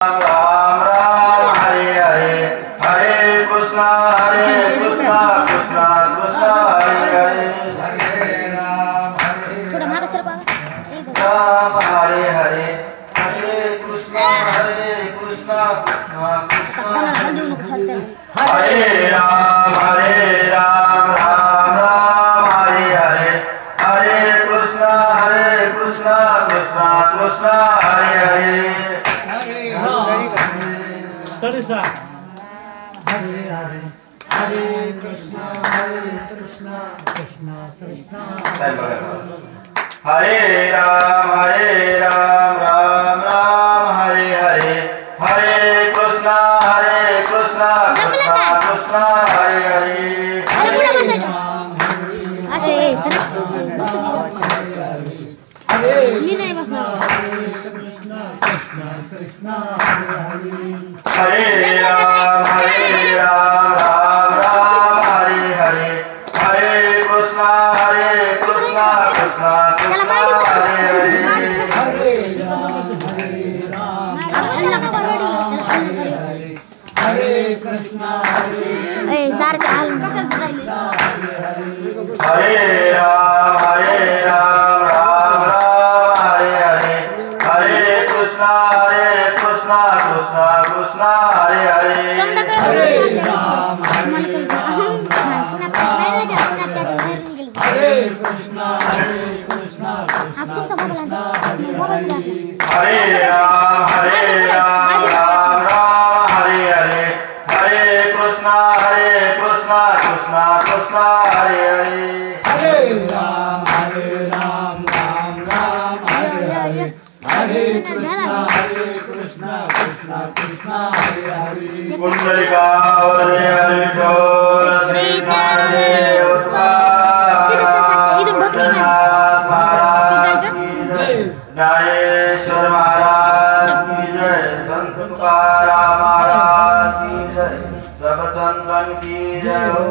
राम राम हरे हरे हरे कृष्णा कृष्णा कृष्णा हरे हरे थोड़ा मागे सरका राम हरे हरे हरे कृष्णा कृष्णा कृष्णा हरे राम राम राम हरे हरे हरे कृष्णा कृष्णा कृष्णा हरे हरे सरिसा हरे हरे हरे कृष्णा कृष्णा कृष्णा हरे राम राम राम हरे हरे हरे कृष्णा कृष्णा कृष्णा हरे हरे असे सरक हरे मी नाही बसणार कृष्णा कृष्णा कृष्णा हरे राम राम राम हरे हरे हरे कृष्णा कृष्णा कृष्णा हरे हरे हरे हरे कृष्णा ए सारखं हाल कशाला हरे राम राम राम हरे हरे हरे कृष्णा कृष्णा कृष्णा हरे हरे हरे राम हरे कृष्णा कृष्णा हरे राम राम हरे हरे हरे कृष्णा कृष्णा कृष्णा हरे हरे हरे राम राम राम हरे हरे हरे कृष्णा कृष्णा कृष्णा हरे हरे कुंडलिकावरे हरिढोल श्री ज्ञानदेव ज्ञानेश्वर महाराज की जय, संत तुकाराम महाराज की जय, सब संतन की जय हो।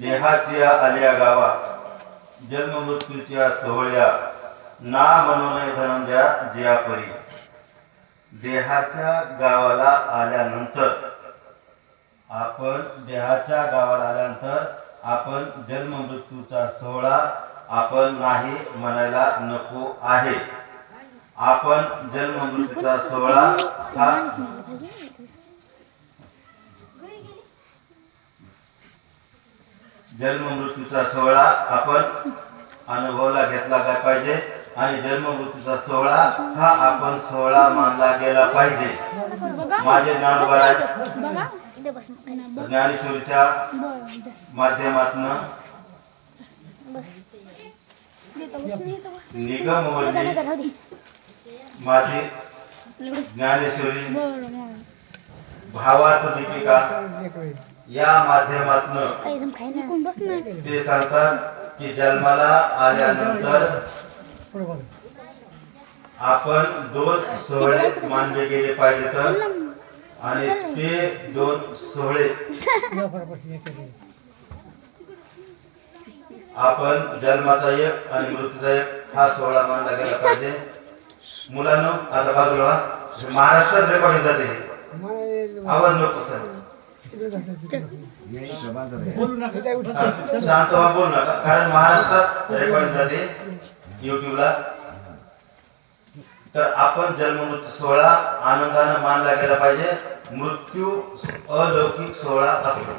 देहाच्या आल्या गावा जन्म मृत्यूच्या सोहळ्या ना मनोनय धनंजया जियापरी। देहाच्या गावाला आल्यानंतर आपण जन्म मृत्यूचा सोहळा आपण नाही म्हणायला नको आहे। आपण जन्म मृत्यूचा सोहळा हा जन्म मृत्यूचा सोहळा आपण अनुभवला घेतला काय पाहिजे आणि जन्म मृत्यूचा सोहळा हा आपण सोहळा मानला गेला पाहिजे। माझे ज्ञानोबा ज्ञानेश्वरीच्या माध्यमातून निगमवल्ली माझी ज्ञानेश्वरी भावार्थ दीपिका या माध्यमातून ते सांगतात की जन्माला आल्यानंतर आपण दोन सोहळे मानले गेले पाहिजे तर आणि ते दोन सोहळे आपण जन्माचा एक आणि मृत्यूचा एक हा सोहळा मानला गेला पाहिजे। मुलांनो आता बाजूला महाराष्ट्रात रेकॉर्डिंग जाते आवाज नको सर शांत व्हा बोलू नका कारण महाराष्ट्रात रेकॉर्डिंग जाते युट्यूबला। तर आपण जन्म मृत्यू सोहळा आनंदाने मानला गेला पाहिजे। मृत्यू अलौकिक सोहळा असतो।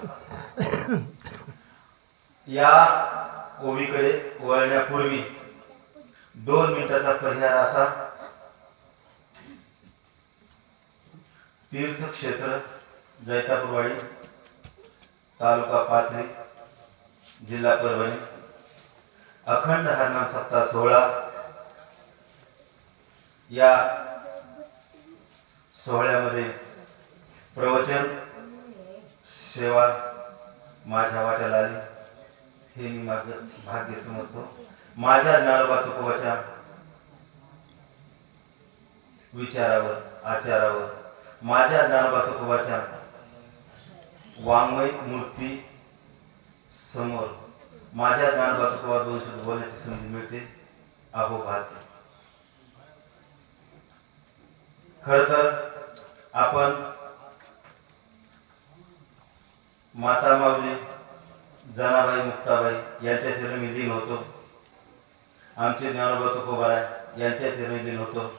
या ओवीकडे वळण्यापूर्वी 2 मिनिटाचा परिहार असा तीर्थक्षेत्र जैतापूरवाडी तालुका पाथरी जिल्हा परभणी अखंड हरिनाम सप्ताह सोहळा। या सोहळ्यामध्ये प्रवचन सेवा माझ्या वाट्याला आली हे मी माझं भाग्य समजतो। माझ्या ज्ञानोबा तुकोबाच्या विचारावर आचारावर माझ्या ज्ञानोबा तुकोबाच्या वाङ्मय मूर्ती समोर माझ्या ज्ञानोबा तुकोबा दोन शब्द बोलण्याची संधी मिळते आपोआप. खर तर आपण माता माऊली जनाबाई मुक्ताबाई यांच्या चरणी मी लीन होतो. आमचे ज्ञानोबा तुकोबाराय यांच्या चरणी लीन होतो.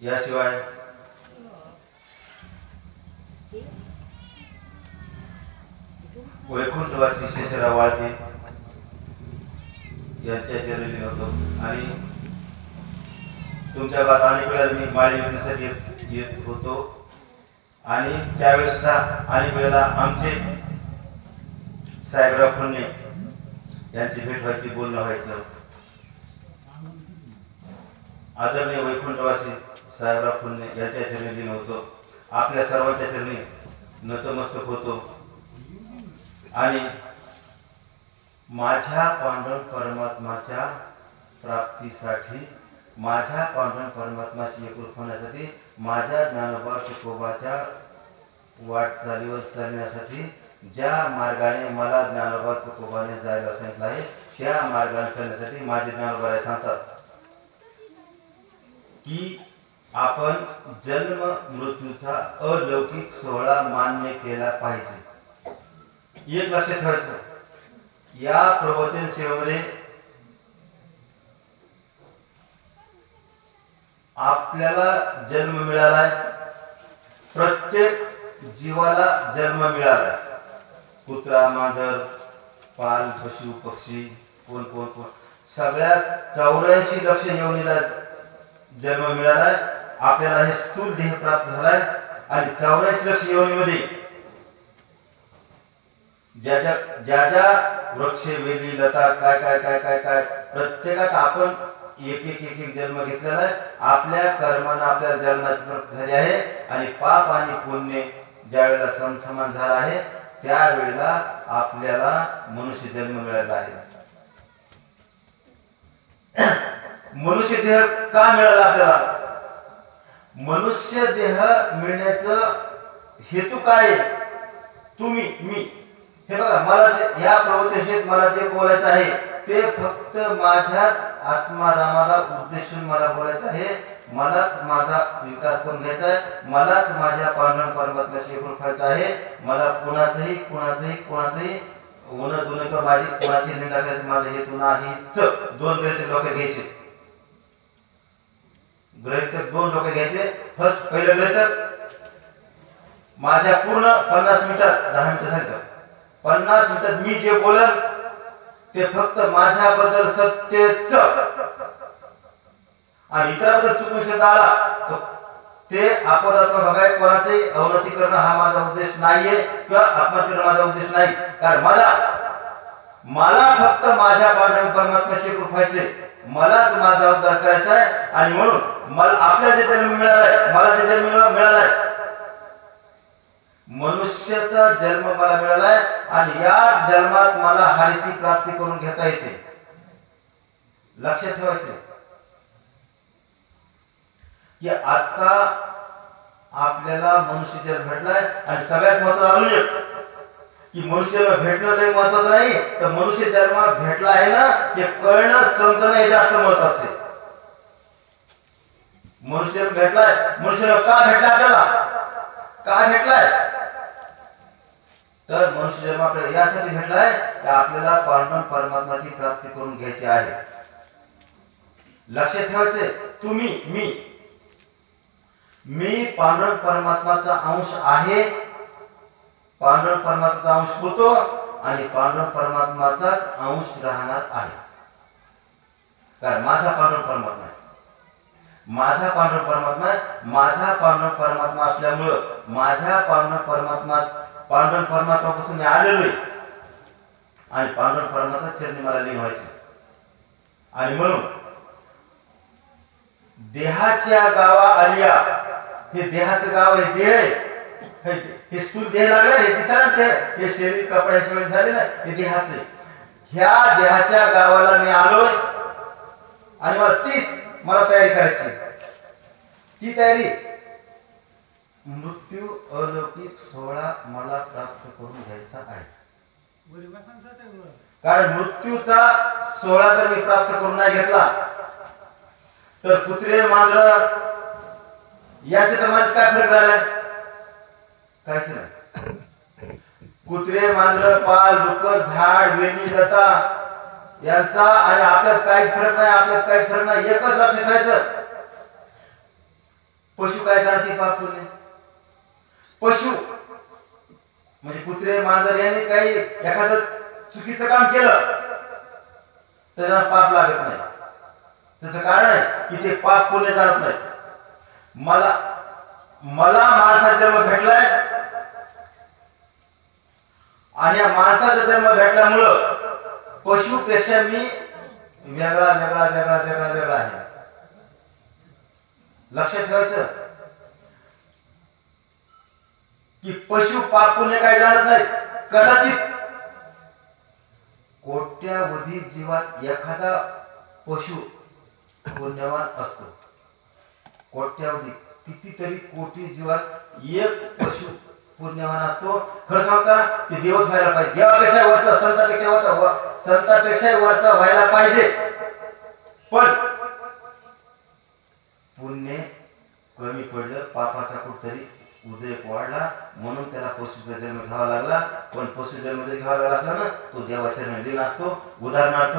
याशिवाय वैकुंठवासी शेषराव वाळके यांच्या चरणी लीन होतो. आणि तुमच्या गावात अनेक वेळा मी माळी विकण्यासाठी येत होतो आणि त्यावेळेस सुद्धा अनेक वेळेला आमचे साहेबराव फुंडे यांची भेट व्हायची, बोलणं व्हायचं. आदरणीय वैकुंठवासी साहेबराव फुंडे यांच्या चरणी लीन होतो. आपल्या सर्वांच्या चरणी नतमस्तक होतो. आणि माझ्या पांडुरंग परमात्माच्या प्राप्तीसाठी, माझ्या पांडुरंग परमात्माशी एकरूप होण्यासाठी, माझ्या ज्ञानोबा तुकोबाच्या वाटचालीवर चालण्यासाठी ज्या मार्गाने मला ज्ञानोबा तुकोबाने जायला सांगितलं आहे त्या मार्गाने चालण्यासाठी माझे ज्ञानोबा सांगतात की आपण जन्म मृत्यूचा अलौकिक सोहळा मान्य केला पाहिजे. एक लक्षात ठेवायचं, या प्रवचन सेवेमध्ये आपल्याला जन्म मिळालाय, प्रत्येक जीवाला जन्म मिळालाय. कुत्रा, मांजर, पाल, पशु, पक्षी, कोण कोण कोण सगळ्या 84 लक्ष योनीला जन्म मिळालाय. आपल्याला हे स्थूल देह प्राप्त झालाय आणि 84 लक्ष योनीमध्ये ज्या ज्या वृक्ष, वेली, लता काय काय काय काय काय प्रत्येकात आपण एक एक एक एक जन्म घेतलेला आहे. आपल्या कर्माने आपल्या जन्माची प्राप्ती झाली आहे आणि पाप आणि पुण्य ज्या वेळेला समसमान झाला आहे त्यावेळेला आपल्याला मनुष्य जन्म मिळाला आहे. मनुष्य देह का मिळाला आपल्याला? मनुष्य देह मिळण्याचं हेतू काय? तुम्ही, मी, हे बघा, मला ह्या प्रवचनात मला जे बोलायचं आहे ते फक्त माझ्याच आत्मारामाला उद्देशून मला बोलायचं आहे. मलाच माझा विकास करून घ्यायचा आहे. मलाच माझ्या पांडुरंग परमात्म्याशी एकरूप व्हायचं आहे. मला कुणाचंही उन्ह दुन किंवा माझी कुणाची निंदा करायची माझा हेतू नाहीच. दोन गृहीतक डोक्यात घ्यायचे. गृहीतक दोन डोक्यात घ्यायचे. फर्स्ट, पहिलं गृहीतक, माझ्या पूर्ण 50 मिनिटात 10 मिनिटं झाली तर 50 मिनिटात मी जे बोलल ते फक्त माझ्याबद्दल सत्यच आणि इतरांबद्दल चुकून शब्द आला तर ते अपवादात्मक बघाय. कोणाचंही अवनती करणं हा माझा उद्देश नाहीये किंवा अपमान करणं माझा उद्देश नाही. कारण मला फक्त माझ्या पांडुरंग परमात्म्याशी एकरूप व्हायचे. मलाच माझा उद्धार करायचा आहे. आणि म्हणून मला आपल्याला जे जन्म मिळालाय, मला जे जन्म मिळालाय, मनुष्याचा जन्म मला मिळालाय आणि या जन्मात मला हरीची प्राप्ती करून घेता येते. लक्षात ठेवायचे की आता आपल्याला मनुष्य जन्म भेटलाय आणि सगळ्यात महत्त्वाचं एक की मनुष्य भेटणं लय महत्वाचं नाही, तर मनुष्य जन्म भेटला आहे ना ते कळणं समजणं हे जास्त महत्वाचं आहे. मनुष्य भेटलाय, मनुष्य का भेटला आपल्याला, का भेटलाय? तर मनुष्य जन्म आपल्याला यासाठी भेटलाय की आपल्याला पांडुरंग परमात्म्याची प्राप्ती करून घ्यायची आहे. लक्षात ठेवायचे, तुम्ही, मी पांडुरंग परमात्माचा अंश आहे. पांडुरंग परमात्माचा अंश होतो आणि पांडुरंग परमात्माचाच अंश राहणार आहे. कारण माझा पांडुरंग परमात्मा आहे, माझा पांडुरंग परमात्मा असल्यामुळं माझ्या पांडुरंग परमात्मापासून मी आलेलो आहे आणि पांडुरंग परमात्मा चरणी मला लीन व्हायचे. आणि म्हणून देहाच्या गावा आलिया, हे देहाचं गाव आहे, देह आहे, हे स्थूल देह लागला, हे दिसायला हे शरीर कपड्याच्या वेळी झाले ना, हे देहाचं आहे. ह्या देहाच्या गावाला मी आलोय आणि मला तयारी करायची. ती तयारी मृत्यू अलौकिक सोहळा मला प्राप्त करून घ्यायचा आहे. कारण मृत्यूचा सोहळा जर मी प्राप्त करून नाही घेतला तर कुत्रे मांजर याचे तर माझ्यात काय फरक झालाय? काहीच नाही. कुत्रे मांजर पाल डुक्कर झाड वेली लता यांचा आणि आपल्यात काहीच फरक नाही. आपल्यात काहीच फरक नाही. एकच लक्ष ठेवायचं, पशु काय करते पाप पुण्य. पशु म्हणजे कुत्रे मांजर यांनी काही एखादं चुकीचं काम केलं तर त्यांना पाप लागत नाही. त्याचं कारण आहे की ते पाप पुण्य जाणत नाही. मला माणसाचा जन्म भेटलाय आणि या माणसाचा जन्म भेटल्यामुळं पशुपेक्षा मी वेगळा वेगळा वेगळा वेगळा वेगळा आहे. लक्षात ठेवायचं की पशु पाप पुण्य काय जाणत नाही. कदाचित कोट्यावधी जीवात एखादा पशु पुण्यवान असतो. कोट्यावधी कितीतरी कोटी जीवात एक पशु पुण्यवान असतो. खरं सांगता की देवच व्हायला पाहिजे. देवापेक्षा वरचा संतापेक्षा वरचा व्हायला पाहिजे. पण पुण्य कमी पडलं, पापाचा कुठतरी उद्रेक वाढला म्हणून त्याला पशुचा जन्म घ्यावा लागला. पण पशु जन्म जरी घ्यावा लागला असला ना तो देवाच्या नदीला असतो. उदाहरणार्थ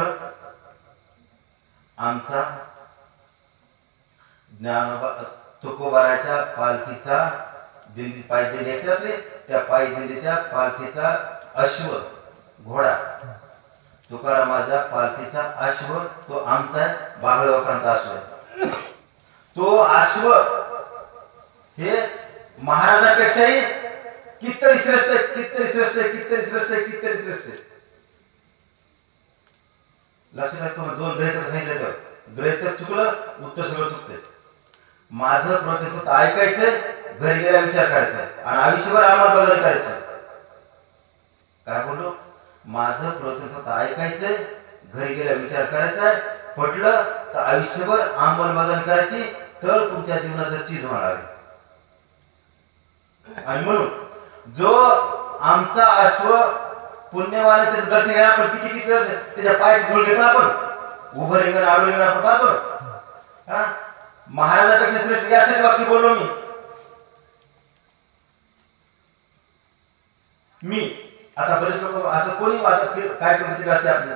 आमचा ज्ञानोबा तुकोबाराच्या पालखीचा दिंडी पायी दिंडी असते आपली, त्या पायी दिंडीच्या पालखीचा अश्व घोडा तुकारामाच्या पालखीचा अश्व तो आमचा बागळवाकरांचा अश्व आहे. तो अश्व हे महाराजापेक्षाही कितीतरी श्रेष्ठ आहे, कितीतरी श्रेष्ठ आहे, कितीतरी श्रेष्ठ आहे, कितीतरी श्रेष्ठ आहे. लक्षात तुम्ही दोन ग्रहितक सांगितले तर ग्रहितक चुकलं, उत्तर सगळं चुकतंय. माझं प्रयत्न फक्त ऐकायचंय, घरी गेला विचार करायचा आणि आयुष्यभर अंमलबजावणी करायचं. काय बोललो? माझं प्रयत्न फक्त ऐकायचंय, घरी गेला विचार करायचा, पटलं तर आयुष्यभर अंमलबजावणी करायची, तर तुमच्या जीवनाचं चीज होणार आहे. आणि म्हणून जो आमचा अश्व पुण्यवान आहे त्याचं दर्शन घ्यायला आपण किती किती दर्शन त्याच्या पायाची धूळ घेतो आपण, उभं रिंगण आडू रिंगण आपण पाहतो. महाराजापेक्षा श्रेष्ठ यासाठी वाक्य बोललो मी. आता बरेच लोक असं कोणी कार्यक्रम किती असते आपल्या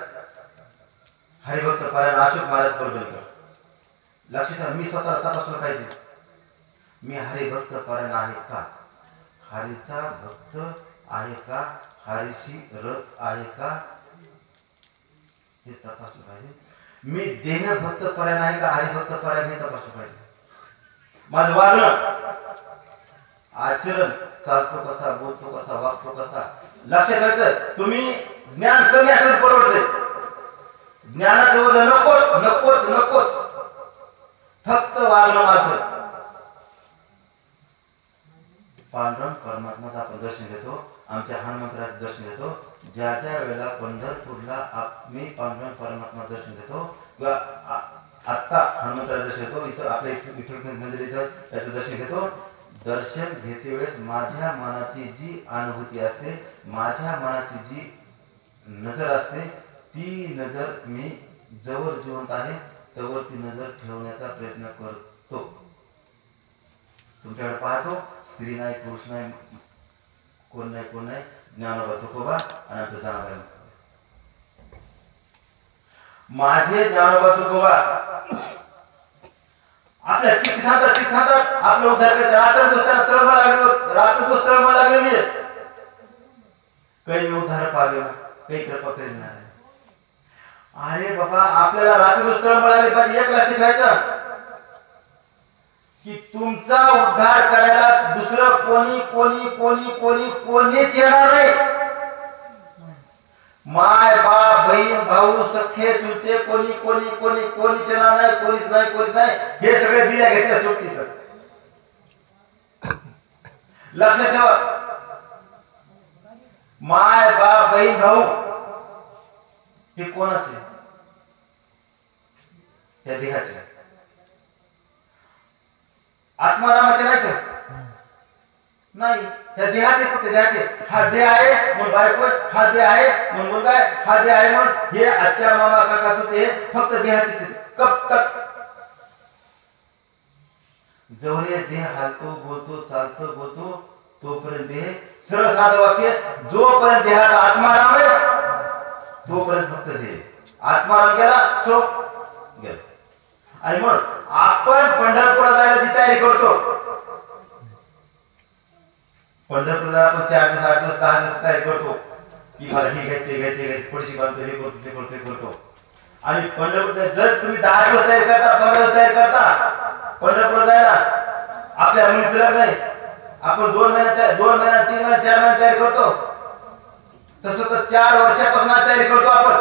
हरिभक्त पारायण अशोक महाराज परभणीकर. लक्षात ठेवा, मी स्वतः तपासलं पाहिजे मी हरिभक्त पारायण आहे का, हरीचा भक्त आहे का, हरीशी रथ आहे का, हे तपासलं पाहिजे. मी देहभक्त परायण आहे का, हरिभक्त परायण हे तपासलं पाहिजे. माझं वागणं आचरण चालतो कसा, बोलतो कसा, वागतो कसा. लक्षात ठेवायचं, तुम्ही ज्ञान कमी असेल परवडते. ज्ञानाचं वजन नकोच नकोच नकोच, फक्त वागणं माझं. पांडुरंग परमात्माचं आपण दर्शन घेतो, आमच्या हनुमंतराचं दर्शन घेतो. ज्या ज्या वेळेला पंढरपूरला मी पांडुरंग परमात्मा दर्शन घेतो किंवा आत्ता हनुमंतराचं दर्शन घेतो, इथं आपल्या विठ्ठल मंदिर इथं त्याचं दर्शन घेतो. दर्शन घेते वेळेस माझ्या मनाची जी अनुभूती असते, माझ्या मनाची जी नजर असते, ती नजर मी जवळ जिवंत आहे तवर ती नजर ठेवण्याचा प्रयत्न करतो. तुमच्याकडे पाहतो, स्त्री नाही, पुरुष नाही, कोण नाही, ज्ञानोबा तुकोबा आणि आमचं जाणाबाई. माझे ज्ञानोबा तुकोबा आपल्या किती सांगतात आपलं उद्धार करतात. रात्र तळमळ लागलेली आहे. काही उद्धार पाहिजे, काही कृपा करीन नाही. अरे बाबा, आपल्याला रात्री तळमळ लागली पाहिजे. एक लक्ष ठेवायचं की तुमचा उद्धार करायला दुसरं कोणीच येणार नाही. माय बाप बहीण भाऊ सख्खे चुलते कोणीच येणार नाही. कोणीच नाही. हे सगळे दिल्या घेतल्या सुट्टीत. लक्ष ठेवा, माय बाप बहीण भाऊ हे कोणाचे? या देहाचे. आत्मारामाचे नाही तर नाही. त्या देहाचे फक्त देहाचे, हा देह आहे म्हणून बायको, हा देह आहे म्हणून मुलगा आहे, हा देह आहे म्हणून हे आत्या मामा काका ते फक्त देहाचेच कब तक. जवळ देह हालतो बोलतो चालतो बोलतो तोपर्यंत देह सरळ साधं वाक्य, जोपर्यंत देहात आत्माराम आहे तोपर्यंत फक्त देह. आत्माराम गेला सो गेला. आणि मग आपण पंढरपुरात जायला तयारी करतो. पंढरपूरला आपण 4 दिवस 8 दिवस 10 दिवस तयारी करतो की मला हे घ्यायचे घ्यायचे पडशी बांधतो हे करतो ते करतो ते करतो. आणि पंढरपूर जर तुम्ही 10 दिवस तयारी करता 15 दिवस तयारी करता पंढरपूर जायला आपल्या मुलीचं नाही आपण 2 महिन्यात 3 महिने 4 महिने तयारी करतो. तसं तर 4 वर्षापासून तयारी करतो आपण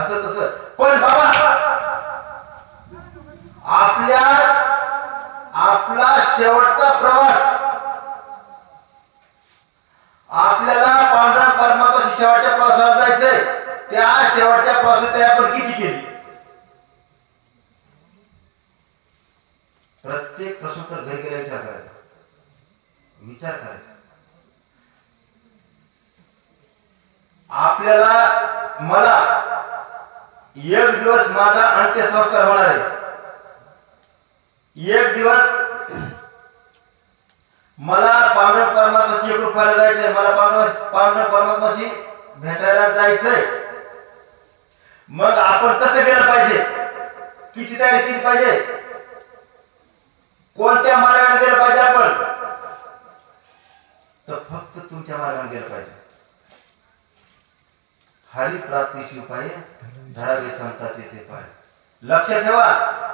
असं तसं. पण बाबा आपला शेवटचा प्रवास आपल्याला पांढरा परमात्माच्या शेवटच्या प्रवासाला जायचंय. त्या शेवटच्या प्रवासात तयारी आपण किती केली? प्रत्येक प्रश्न तर घरी गेला विचार करायचा. आपल्याला मला एक दिवस माझा अंत्यसंस्कार होणार आहे. एक दिवस मला पांढरा परमात्माशी एकरूप व्हायला जायचंय. मला पांढरा परमात्माशी भेटायला जायचंय. मग आपण कसं गेलं पाहिजे? किती तयारी केली पाहिजे? कोणत्या मार्गाने गेलं पाहिजे आपण? तर फक्त तुमच्या मार्गाने गेलं पाहिजे. हरी प्राप्तीशी उपाय धरावे संताचे ते पाय. लक्ष ठेवा,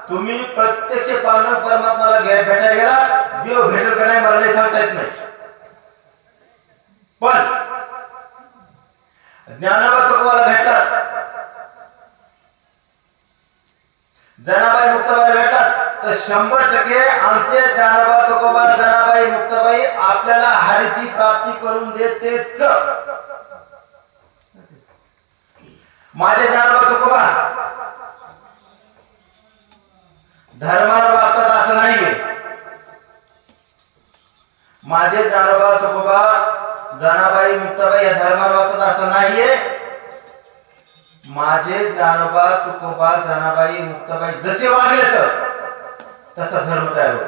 तुम्ही प्रत्यक्ष पांढरा परमात्माला भेटायला गेला, देव भेटेल का नाही मला काही सांगता येत नाही. पण ज्ञानोबा तुकोबाला भेटला, जनाबाई मुक्ताबाई भेटतात तर 100% आमचे ज्ञानोबा तुकोबा जनाबाई मुक्ताबाई आपल्याला हरीची प्राप्ती करून देतेच. माझे ज्ञानोबा तुकोबा धर्माला वागतात असं नाहीये. माझे ज्ञानोबा तुकोबा जनाबाई मुक्ताबाई या धर्माला वागतात असं नाहीये. माझे ज्ञानोबा तुकोबा जनाबाई मुक्ताबाई जसे वागले तसा धर्म तयार होतो.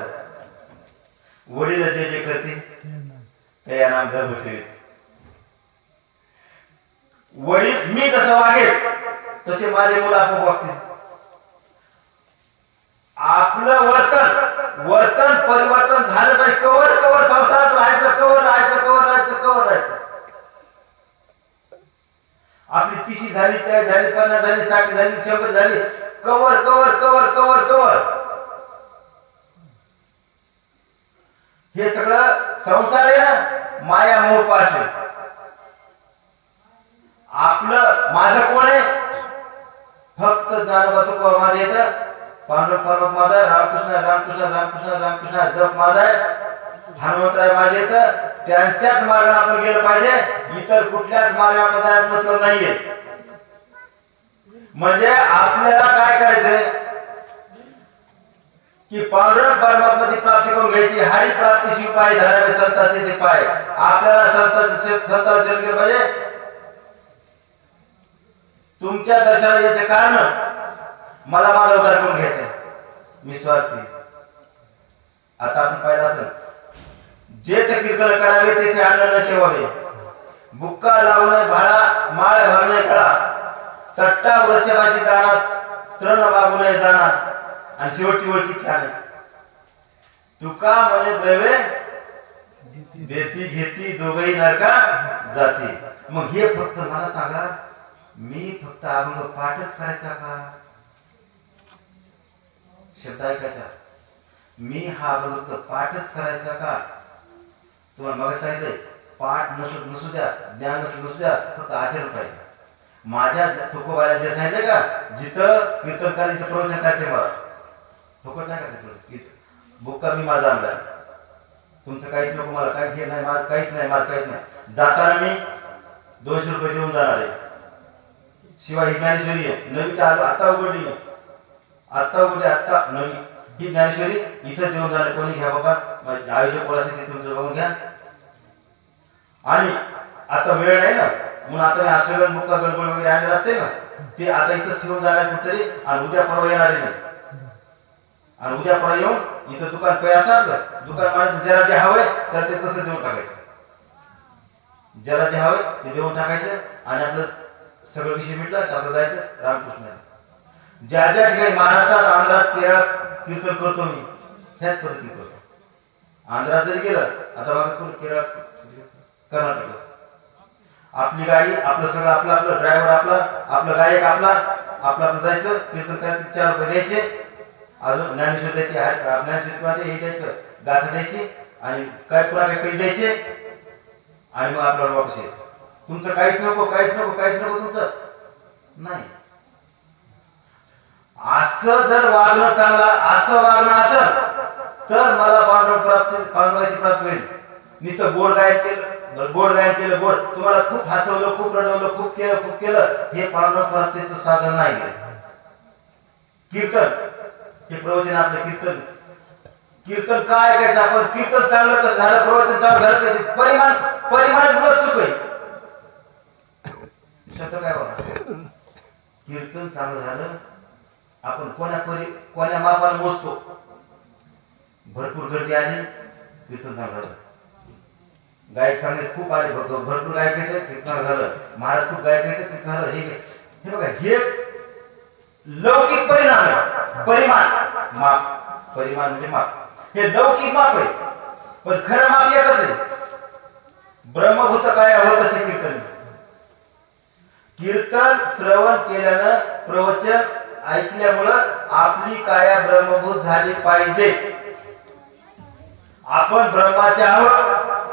वडील जे जे करते ते या नाम धर्म ठेवीत. वडील मी जसं वागेल तसे माझे मुलं आपोआप वागतील. आपलं वर्तन परिवर्तन झालं पाहिजे. कवर संसारात राहायचं, कवर राहायचं. आपली 30 झाली 40 झाली 50 झाली 60 झाली 100 झाली कवर. हे सगळं संसार आहे ना, माया मोह पाश आहे. आपलं माझं कोण आहे? फक्त ज्ञानोबा तुकोबा माझं येतं, पांडुरंग परमात्मा माझा आहे, रामकृष्ण जप माझा आहे, हनुमंतराय माझे येतं. त्यांच्याच मार्गाने आपण गेलं पाहिजे. इतर कुठल्याच मार्गाने आपण मतलब नाहीये. म्हणजे आपल्याला काय करायचंय की पांडुरंग परमात्माची प्राप्ती करून घ्यायची. हरी प्राप्तीशी पाय धरावे संतांचे ते पाय. आपल्याला संतांना शरण केलं पाहिजे. तुमच्या दर्शनाला याचे कारण मला माझा उद्धार करून घ्यायचा. मी स्वार्थी. आता आपण पाहिलं असेल, जेथे कीर्तन करावे तेथे अन्न न सेवावे, बुक्का लावणे भाडा माळ घालणे कळा, तट्टा वृषभाशी दाना तृण मागू नये जाणार. आणि शेवटची वळखी छान आहे. तुका म्हणे द्रव्ये देती घेती दोघही नरका जाती. मग हे फक्त मला सांगा, मी फक्त अभंग पाठच करायचा का? शब्द ऐकायचा, मी हा अभंग पाठच करायचा का? तुम्हाला मग सांगितलंय, पाठ नसू द्या, ज्ञान नसू द्या, फक्त आचरण पाहिजे. माझ्या तुकोबाला जे सांगितलं का, जिथं कीर्तन करायचं तिथं प्रवचन करायचे. मला फुकट नाही करायचं. बुक्का मी माझा आणला, तुमचं काहीच नको मला. काहीच हे नाही, माझं काहीच नाही. जाताना मी 200 रुपये देऊन जाणार आहे. शिवाय ही ज्ञानेश्वरी आहे, नवी चालू आता उघडली, आता नवी ही ज्ञानेश्वरी इथं देऊन जाणार. कोणी घ्या बाबा, माझे आयोजक कोणाचे ते तुमचं बघून घ्या. आणि आता वेळ नाही ना म्हणून आता मी ऑस्ट्रेलियन मुक्का गणपती वगैरे आणलेलं असते ना ते आता इथंच ठेवून जाणार कुठतरी आणि उद्या परवा येणार नाही. आणि उद्या परवा येऊन इथं दुकान काही असणार ना दुकान मला ज्याला जे हवंय त्याला ते तसं देऊन टाकायचं. ज्याला जे हवंय ते देऊन टाकायचं आणि आपलं सगळं विषय मिटला की आपलं जायचं रामकृष्ण. ज्या ज्या ठिकाणी महाराष्ट्रात आंध्रात केरळात कीर्तन करतो मी ह्याच पद्धतीने करतो. आंध्रात जरी गेलं आता बघा केरळात कर्नाटकात आपली गाडी आपलं सगळं आपलं आपलं ड्रायव्हर आपला आपलं गायक आपला आपलं आपलं जायचं कीर्तन करायचं 4 रुपये द्यायचे. अजून ज्ञानेश्वर द्यायचे ज्ञानेश्वर हे द्यायचं गाथा द्यायची आणि काय पुन्हा काही पैसे द्यायचे आणि मग आपल्याला वापस यायचं. तुमचं काहीच नको काहीच नको काहीच नको तुमचं नाही. असं जर वागणं चांगलं असं वागणं असेल तर मला पांडुरंगाची प्राप्ती होईल. नुसतं गोड गायन केलं गोड तुम्हाला खूप हसवलं खूप रडवलं खूप केलं हे पांडुरंग प्राप्तीचं साधन नाही. कीर्तन हे प्रवचन आपलं कीर्तन काय ऐकायचं आपण कीर्तन चांगलं कसं झालं प्रवचन चांगलं झालं कसं परिमाण चुक आहे शब्द काय बघा. कीर्तन चांगलं झालं आपण कोण्या मापाला मोजतो. भरपूर गर्दी आली कीर्तन चांगलं झालं. गायक चांगले खूप आले भरपूर गायक येते कीर्तन झालं. महाराज खूप गायक येते कीर्तन झालं. हे बघा हे लौकिक परिणाम आहे. परिमाण म्हणजे माप हे लौकिक माप आहे पण खरं माप एकच आहे. ब्रह्मभूत काय होत असे कीर्तन श्रवण केल्यानं प्रवचन ऐकल्यामुळं आपली काया ब्रह्मभूत झाली पाहिजे. आपण ब्रह्माचे आहोत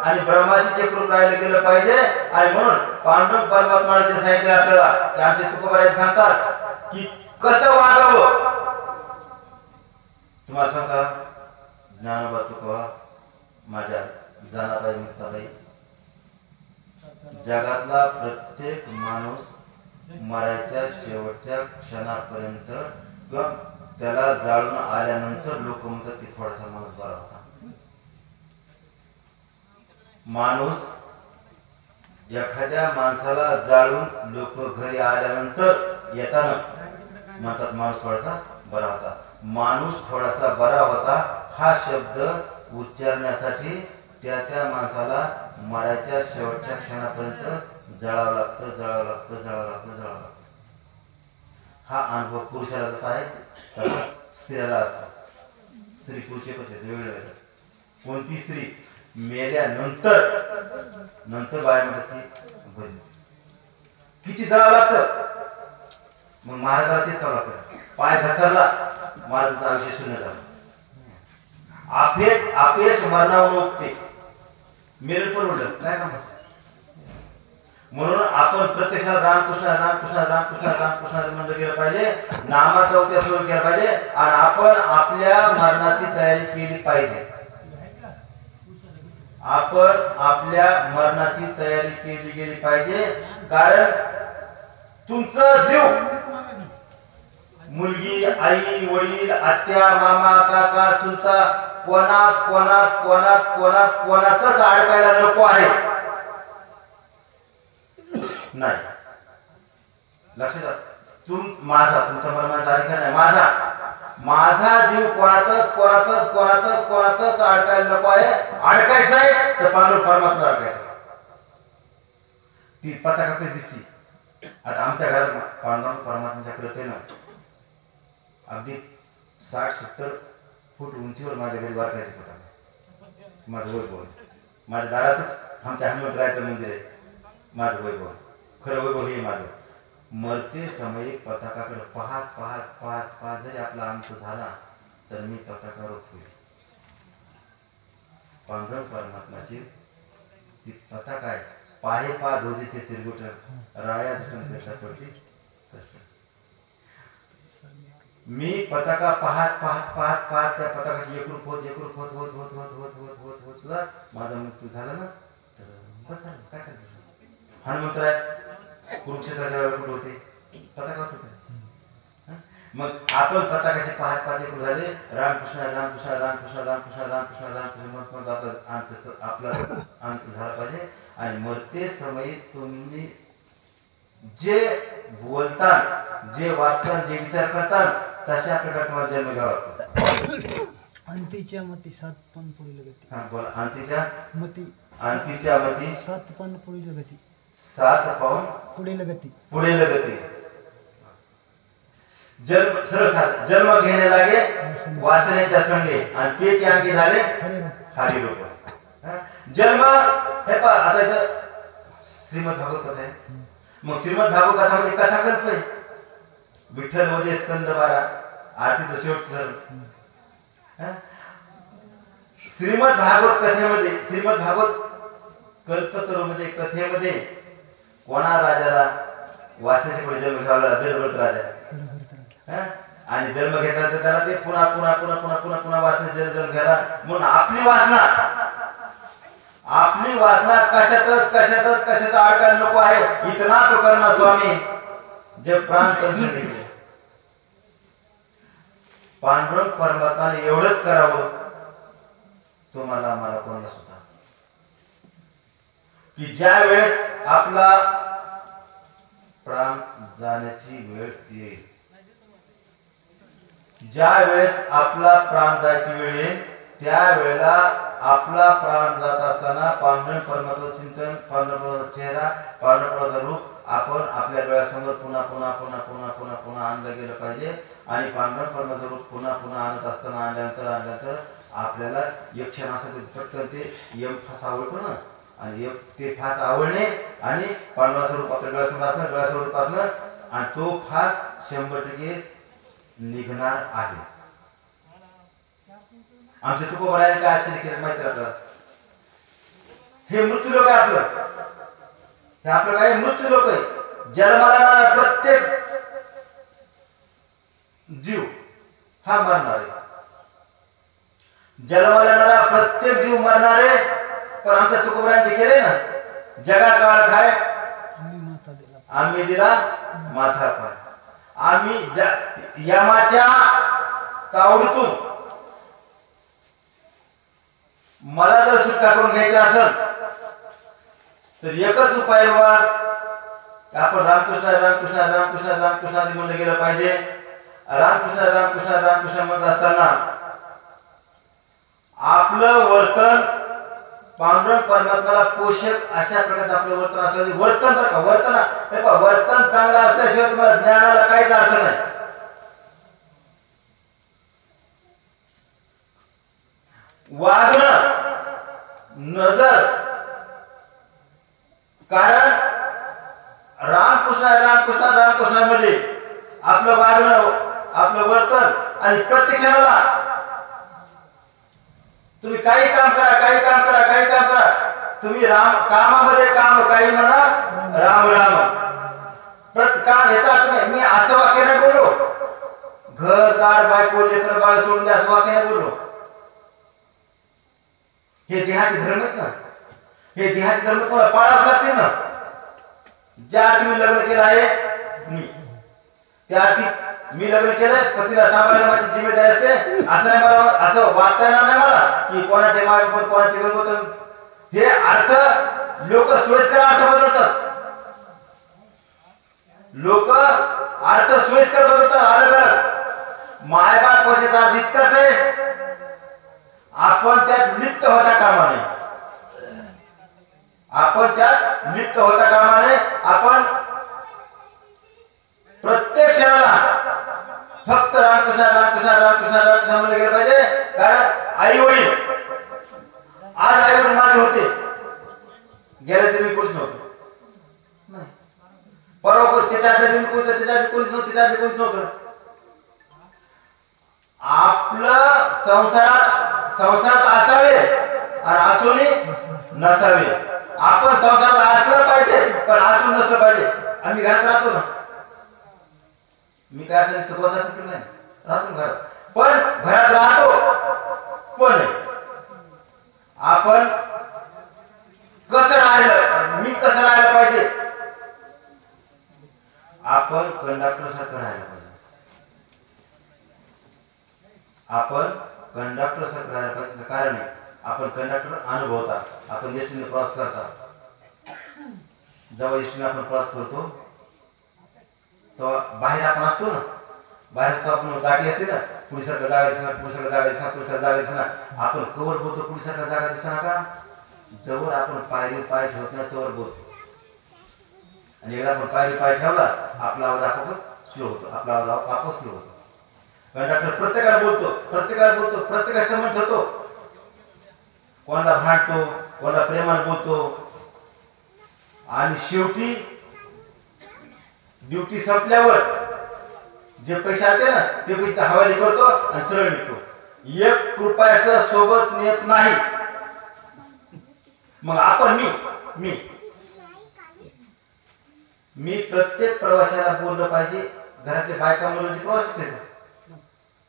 आणि ब्रह्माशी एकरूप राहिलं गेलं पाहिजे. आणि म्हणून पांडुरंग परमात्माने जे सांगितलं आपल्याला की आमचे तुकोबाराय सांगतात की कसं वागावं. तुम्हाला सांगा ज्ञानोबा तुकोबा माझ्या जानाबाई मुक्ताबाई जगातला प्रत्येक माणूस मरायच्या शेवटच्या क्षणापर्यंत किंवा त्याला जाळून आल्यानंतर लोक म्हणतात की थोडासा माणूस बरा होता. माणूस एखाद्या माणसाला जाळून लोक घरी आल्यानंतर येताना म्हणतात माणूस थोडासा बरा होता. माणूस थोडासा बरा होता हा शब्द उच्चारण्यासाठी त्या माणसाला मरायच्या शेवटच्या क्षणापर्यंत जळावं लागतं. हा अनुभव पुरुषाला जसा आहे तसा स्त्रियाला असतो. स्त्री पुरुष एकच आहे वेगळे. कोणती स्त्री मेल्यानंतर बाहेर म्हणतात किती जळावं लागतं. मग महाराजाला तेच करावं लागतं. पाय घसरला महाराजांचं आयुष्य शून्य झालं. अपयश मरणावून उठते मेल पण उडलं काय काम. म्हणून आपण प्रत्यक्षात रामकृष्ण म्हणलं गेलं पाहिजे. नामाचा उपयोग सुरू केला पाहिजे आणि आपण आपल्या मरणाची तयारी केली पाहिजे. केली गेली पाहिजे. कारण तुमचं जीव मुलगी आई वडील आत्या मामा काका चुलता कोणातच अडकायला नको आहे नाही. लक्षात तुमचा मरणाचा अधिकार नाही. माझा जीव कोणातच अडकायला नको आहे. अडकायचं आहे तर पांडुरंग परमात्मा अडकायचं. ती पताका कशी दिसती आता आमच्या घरात पांडुरंग परमात्म्याच्या कृपेनं अगदी 60-70 फूट उंचीवर माझ्या घरी वारकायचं पताका. माझं वैभव माझ्या दारातच आमच्या हनुमंतरायाचं मंदिर आहे. माझं वैभव खरं वैभव हे माझं. मरते समयी पताकाकडे पाहत जरी आपला अंत झाला तर मी पताकावर होईल. पांडुरंग परमात्माची ती पताका आहे. पाहे रोजीचे चिरगुट राया दुसऱ्यांपेक्षा पडते कष्ट. मी पताका पाहत त्या पताकाशी एकरूप होत सुद्धा माझा मृत्यू झाला ना तर बस झालं. काय करायचं. हनुमंतराय कुरुक्षेत्राच्या कुठे होते पताकाच होते. मग आपण पता कसे पाहत पाहते कुठे झाले रामकृष्ण रामकृष्ण रामकृष्ण रामकृष्ण रामकृष्ण रामकृष्ण मग आपला अंत झाला पाहिजे. आणि मरते समयी तुम्ही जे बोलतात जे वागतात जे विचार करतात तशा प्रकारे तुम्हाला जन्म घ्यावा लागतो. अंतीच्या मती सात पण पुढील गती. हा बोला. अंतीच्या मती सात पण पुढील गती. 7 पाऊल पुढील गती. जन्म घेणे लागे वासनेच्या संगे आणि तेचे अंगी झाले हरी रूप. जन्म हे पहा आता इथं श्रीमद भागवत कथा आहे. मग श्रीमद भागवत कथामध्ये कथाकल्प आहे. विठ्ठल वधे स्कंद 12 आरतीचं शेवटचं. श्रीमद भागवत कथेमध्ये श्रीमद भागवत कल्पतरूमध्ये कथेमध्ये कोणा राजाला वासनेच्या पुढे जन्म घ्यावा लागला. जडभरत राजा. आणि जन्म घेतल्यानंतर त्याला ते पुन्हा पुन्हा पुन्हा पुन्हा पुन्हा पुन्हा वासने जन्म घ्यायला. म्हणून आपली वासना कशातच अडकायला नको आहे. इतना तो करना स्वामी जे प्राण तंत्र पांडुरंग परमात्माने एवढंच करावं तुम्हाला मला कोणाला सुद्धा की ज्या वेळेस आपला प्राण जाण्याची वेळ येईल ज्या वेळेस आपला प्राण जायची वेळ येईल त्यावेळेला आपला प्राण जात असताना पांडुरंग परमात्माचं चिंतन पांडुरंगाचा चेहरा पांडुरंगाचं रूप आपण आपल्या डोळ्यासमोर पुन्हा पुन्हा पुन्हा पुन्हा पुन्हा पुन्हा आणलं गेलं पाहिजे. आणि पांडुरंग परमात्माचं रूप पुन्हा पुन्हा आणत असताना आणल्यानंतर आपल्याला एक क्षण असं पटकन ते यम फास आवडतो ना. आणि ते फास आवडणे आणि पांडुरंगाचं रूप आपल्या डोळ्यासमोर असणं आणि तो फास 100% निघणार आहे. आमच्या तुकोबाराने काय आश्चर्य केलं माहिती आपल्याला. हे मृत्यू लोक आहे आपलं. हे आपलं काय मृत्यू लोक आहे. जन्माला प्रत्येक जीव हा मरणार आहे. जन्माला येणारा प्रत्येक जीव मरणार आहे. पण आमच्या तुकोबारांचे केले ना जगा काळ काय आम्ही दिला माथा पाय. आम्ही यमाच्या तावडीतून मला जर सुटका करून घ्यायची असेल तर एकच उपाय बाबा आपण रामकृष्ण रामकृष्ण रामकृष्ण रामकृष्ण म्हणलं गेलं पाहिजे. रामकृष्ण रामकृष्ण रामकृष्ण म्हणत असताना आपलं वर्तन पांडुरंग परमात्म्याला पोषक अशा प्रकारचं आपलं वर्तन असलं. वर्तन बरं का वर्तन चांगलं असल्याशिवाय तुम्हाला ज्ञानाला काहीच अर्थ नाही. वागणं नजर कारण रामकृष्ण रामकृष्ण रामकृष्ण मध्ये आपलं वागणं आपलं वर्तन आणि प्रत्येक क्षणाला तुम्ही काही काम करा तुम्ही कामामध्ये काम काही म्हणा राम राम काम घेता तुम्ही. मी असं वाक्य नाही बोललो घरदार बायको लेकर बाळ सोडून द्या असं वाक्य नाही बोललो. हे देहाचे धर्म आहेत ना. हे देहाचे धर्म तुम्हाला पाळावं लागतील ना. ज्या तुम्ही लग्न केलं आहे त्या मी लग्न केलंय पतीला सांभाळायला माझी जिम्मेदारी असते. असं नाही मला असं वाटता येणार नाही मला की कोणाचे मागे पण कोणाचे गरज. हे अर्थ लोक सोयीस्कर अर्थ बदलतात. लोक अर्थ सोयीस्कर बदलतात अलग अलग. मायबाप वर्षाचा अर्थ इतकाच आहे आपण त्यात लिप्त होता कामा नये. आपण प्रत्येक क्षणाला फक्त रामकृष्ण रामकृष्ण रामकृष्ण रामकृष्ण म्हणलं गेलं पाहिजे. कारण आई वडील आज आई वडील माझे होते गेल्या तरी मी कोणीच नव्हतं. परवा त्याच्या कोणीच नव्हतं. आपलं संसारात असावे आणि असूनही नसावे. आपण संसारात असलं पाहिजे पण असून नसलं पाहिजे. आम्ही घरात राहतो ना. मी काय असं सुखवासाठी नाही राहतो घरात पण घरात राहतो पण आपण कसं राहिलं पाहिजे. आपण कंडक्टर सारखं राहायला पाहिजे. आपण कंडक्टर सारखं राहायला पाहिजे. त्याचं कारण आहे आपण कंडक्टर अनुभवता. आपण एसटीने प्रवास करता. जेव्हा एसटीने आपण प्रवास करतो तेव्हा बाहेर आपण असतो ना, बाहेर तो आपण गाठी असते ना, पुढीसारखं जागा दिसणार, पुढीसारखं जागा दिसणार, पुढीसारखं जागा दिसणार. आपण कवर बोलतो पुढीसारखं जागा दिसणार का? जवळ आपण पायरी पाय ठेवत नाही तोवर बोलतो. आणि एकदा आपण पायरी पाय ठेवला आपला आवाज आपोआपच स्लो होतो. आपला आवाज आपोआप स्लो होतो. कंडक्टर प्रत्येकाला बोलतो, प्रत्येकाला बोलतो, प्रत्येकाला संबंध ठेवतो. कोणाला भांडतो, कोणाला प्रेमाने बोलतो. आणि शेवटी ड्युटी संपल्यावर जे पैसे आले ना ते पैसे हवाली करतो आणि सरळ निघतो. 1 रुपयाचा सोबत नेत नाही. मग आपण मी प्रत्येक प्रवाशाला बोललं पाहिजे. घरातले बायका मुलांचे प्रवास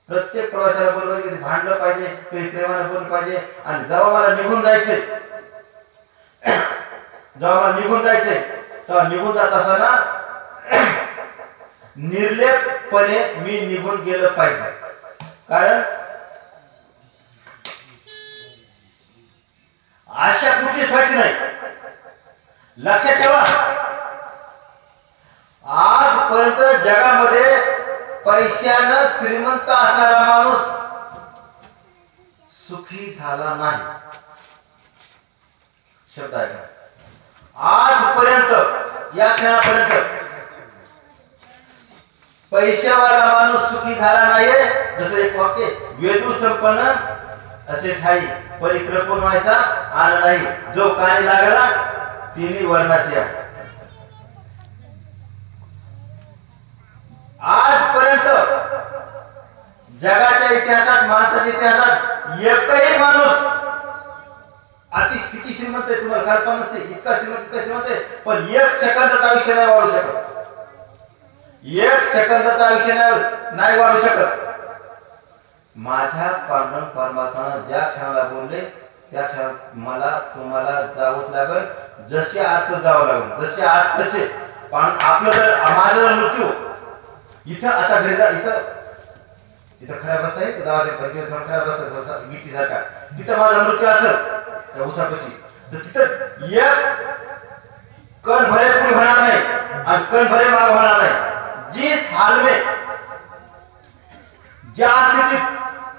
प्रत्येक प्रवाशाला बोललं पाहिजे, भांडलं पाहिजे, काही प्रेमाने बोललं पाहिजे. आणि जेव्हा मला निघून जायचंय तेव्हा निघून जात असताना निर्लेपपणे मी निघून गेलं पाहिजे. कारण आशा कुठलीच व्हायची नाही. लक्षात ठेवा, आजपर्यंत जगामध्ये पैशानं श्रीमंत असणारा माणूस सुखी झाला नाही. शब्द आहे का? आजपर्यंत या क्षणापर्यंत पैशावाला माणूस सुखी झाला नाहीये. जसं एक वाक्य, वेदू संपन्न असे ठाई परिक्रमण व्हायचा आला नाही, जो कानी लागला तिन्ही वर्णाची आहे. आजपर्यंत जगाच्या इतिहासात, माणसाच्या इतिहासात एकही माणूस किती श्रीमंत आहे तुम्हाला कल्पना नसते. इतका श्रीमंत आहे, पण 1 सेकंदाचं आयुष्य नाही वाढू शकत. 1 सेकंदाचं आयुष्य नाही वाढू शकत. माझ्या पांडुरंग परमात्मानं ज्या क्षणाला बोलले त्या क्षणात मला तुम्हाला जावंच लागेल. जसे आत जावं लागेल, जसे आत तसे. पण आपलं जर माझा मृत्यू इथं आता घरी जा, इथं खराब रस्ता आहे, गावाच्या परिसरात थोडा खराब रस्ता गिट्टी सारखा, तिथं माझा मृत्यू असेल त्या उसापाशी, तर तिथं एक कण भरे पुढे होणार नाही आणि कण भरे मागे होणार नाही. जिस हाल में ज्या स्थितीत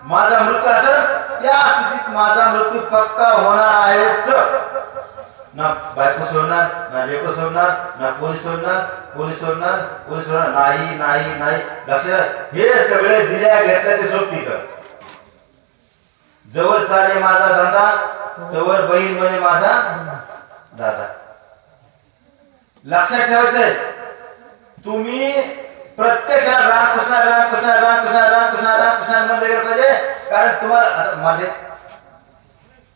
माझा मृत्यू असेल त्या स्थितीत माझा मृत्यू पक्का होणार आहेच. ना बायको सोडणार, ना लेको सोडणार, ना पोलीस सोडणार नाही. लक्षात, हे सगळे दिल्या घेतल्याचे सोबती कर. जवळ चाले माझा धंदा तवर बहीण म्हणजे माझा दादा. लक्षात ठेवायचंय, तुम्ही प्रत्यक्ष रामकृष्ण म्हणलं गेलं पाहिजे. कारण तुम्हाला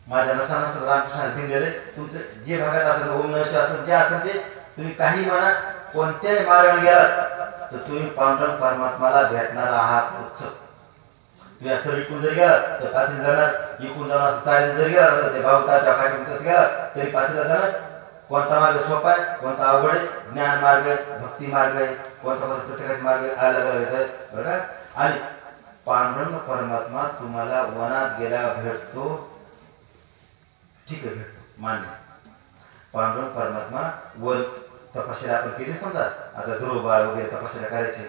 माझ्या नसा रामकृष्ण भिनलेले तुमचं जे भागात असेल, ओम नमः शिवाय असेल, जे असेल ते तुम्ही काही म्हणा, कोणत्याही मार्गाने गेलात तर तुम्ही पांडुरंग परमात्माला भेटणार आहात. तुम्ही असं विकून जर गेलात तर पाचीला जाणार, इकून जाणार चालेल. जर गेला तर ते भावताच्या फाटी तसं गेला तरी पाचीला जाणार. कोणता मार्ग सोपा आहे, कोणता अवघड आहे, ज्ञान मार्ग आहे, भक्ती मार्ग आहे, कोणता प्रत्येकाचे मार्ग अलग अलग आहेत बघा. आणि पांडुरंग परमात्मा तुम्हाला वनात गेला भेटतो, ठीक आहे, भेटतो मान्य. पांडुरंग परमात्मा वन तपस्या आपण केली, समजा आता ध्रुवबाळ वगैरे तपस्या करायचे,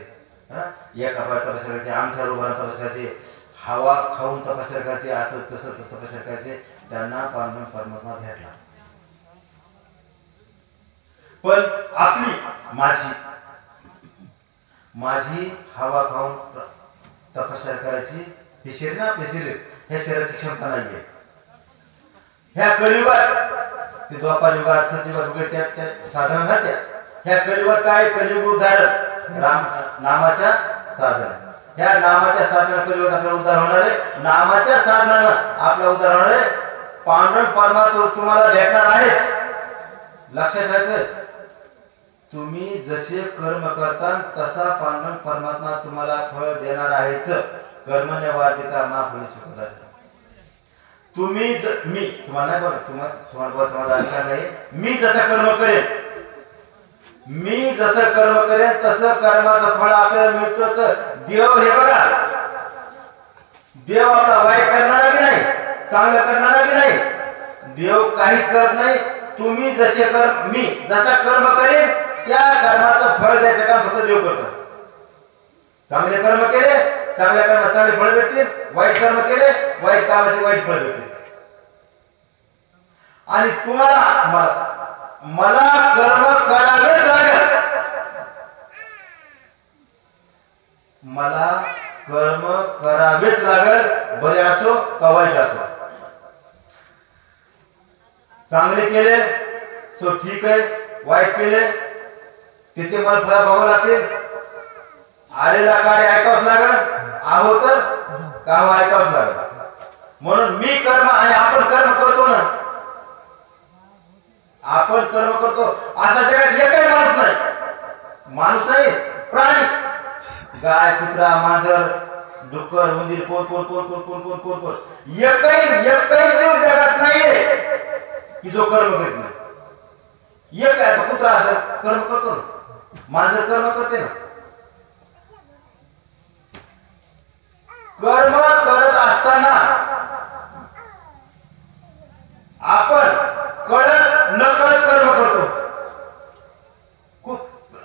एका बाळ तपस्या करायची, आमठ्या रोगाला तपस्या करायची, हवा खाऊन तपस्या करायची, असं तसं तपस्या करायचे. त्यांना पांडुरंग परमात्मा भेटला. पण आपली माझी हवा खाऊन तपस्या करायची हे शरीर ना, आपले शरीर, ह्या शरीराची क्षमता नाहीये. ह्या कलियुगात, ते द्वापार युगात, सतयुगात वगैरे त्या साधना झाल्या. ह्या कलियुगात काय, कलियुग उद्धार राम नामाच्या साधना. ह्या नामाच्या साधना कलियुगात आपला उद्धार होणार आहे. नामाच्या साधनानं आपला उद्धार होणार आहे. पांडुरंग परमात्मा तुम्हाला भेटणार आहेच. लक्षात घ्यायचं, तुम्ही जसे कर्म करता तसा पांडुरंग परमात्मा तुम्हाला फळ देणार आहेच. कर्मण्य वार्तिका मा फळ चुकतात. तुम्ही मी तुम्हाला नाही बोलत, तुम्हाला अधिकार नाही. मी जसं कर्म करेन तसं कर्माचं फळ आपल्याला मिळतच. देव हे बघा, देव आपला वाईट करणारा की नाही, चांगलं करणारा की नाही? देव काहीच करत नाही. तुम्ही जसे मी जसा कर्म करेन त्या कर्माचं फळ द्यायचं काम फक्त देव करतो. चांगले कर्म केले चांगल्या कर्मात चांगले फळ भेटतील, वाईट कर्म केले वाईट कामाचे वाईट फळ भेटतील. आणि तुम्हाला मला कर्म करावेच लागेल. मला कर्म करावेच लागेल, बरे असो का वाईट असो. चांगले केले सो ठीक आहे, वाईट केले त्याचे मला फळ भोगावं लागतील. आलेला कार्य ऐकावंच लागेल, आहो तर का हो ऐकावंच लागेल. म्हणून मी कर्म आणि आपण कर्म करतो ना, आपण कर्म करतो. असा जगात एकही माणूस नाही प्राणी, गाय कुत्रा मांजर डुक्कर उंदीर कोण कोण कोण कोण कोण कोण कोण कोण एकही जीव जगात नाहीये की जो कर्म करीत नाही. एक आहे कुत्रा असं कर्म करतो ना, मांजर कर्म करते ना. कर्म करत असताना आपण कळत नकळत कर्म करतो.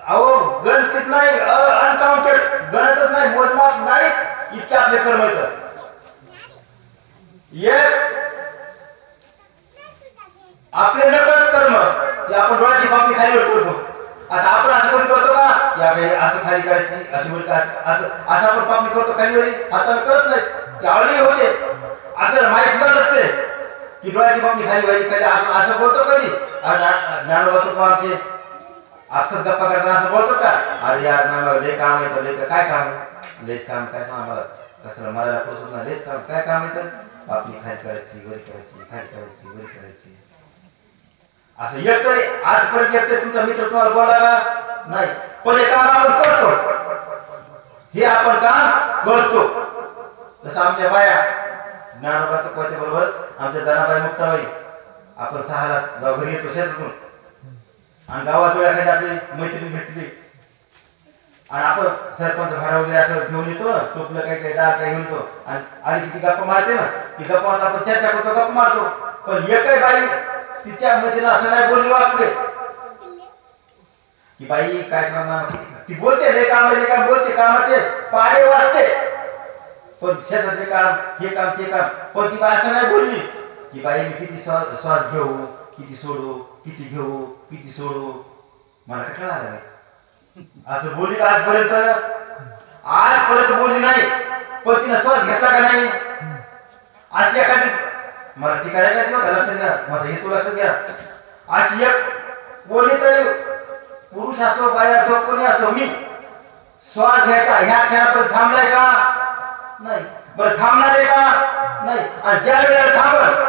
अहो गणतीच नाही, अनकाउंटेड गणतच नाही, मोजमाप नाहीच इतके आपले कर्म येतात. आपले नकळत कर्म ते आपण डोळ्याची पापणी खाली वर करतो. आता आपण असं कधी करतो का या काही असं खाली करायची अशी बोल का असं आपण पापणी करतो खाली वरी हाताने करत नाही. ते ऑलरेडी होते, आपल्याला माहिती सुद्धा नसते की डोळ्याची पापणी खाली वरी खाली असं बोलतो कधी. ज्ञानोबा तुका आमचे आपसात गप्पा करताना असं बोलतो का, अरे यार मला लय काम येतं, लय काय काम लेच काम काय सांग मला कसं मला पुरुषात ना लेच काम काय काम येतं. पापणी खाली करायची वरी करायची खाली करायची वरी करायची असं एकतरी आजपर्यंत एकतरी तुमचा मित्र तुम्हाला बोलला का नाही. पण हे काम आपण करतो, हे आपण काम करतो. जसं आमच्या बाया ज्ञानोबा तुकवाच्या बरोबर आमच्या धनाबाई मुक्ताबाई आपण 6ला जाऊ घरी येतो शेतातून आणि गावात एखादी आपली मैत्रीण भेटली आणि आपण सरपंच भारा वगैरे असं घेऊन येतो ना, टोपलं काही डाळ काही घेऊन येतो आणि आली किती गप्पा मारते ना, ती गप्पा आपण चर्चा करतो गप्पा मारतो. पण एकही बाई तिच्या मैत्रीला असं नाही बोलली वाटते की बाई काय सांगणार, ती बोलते लय काम बोलते कामाचे पाडे वाजते, पण शेतातले काम हे काम ते काम. पण ती बाई असं नाही बोलली की बाई मी किती श्वास घेऊ किती सोडू किती घेऊ किती सोडू मला कठळा आला असं बोलली का आजपर्यंत बोलली नाही. पण तिने श्वास घेतला का नाही अशी एखादी मला ठिकाण लक्षात घ्या, माझा हेतू लक्षात घ्या. अशी एक कोणीतरी पुरुष असो बाई असो कोणी असो मी श्वास घ्यायचा ह्या क्षणापर्यंत थांबलाय का नाही. बरं थांबणार आहे का नाही. आणि ज्या वेळेला थांबल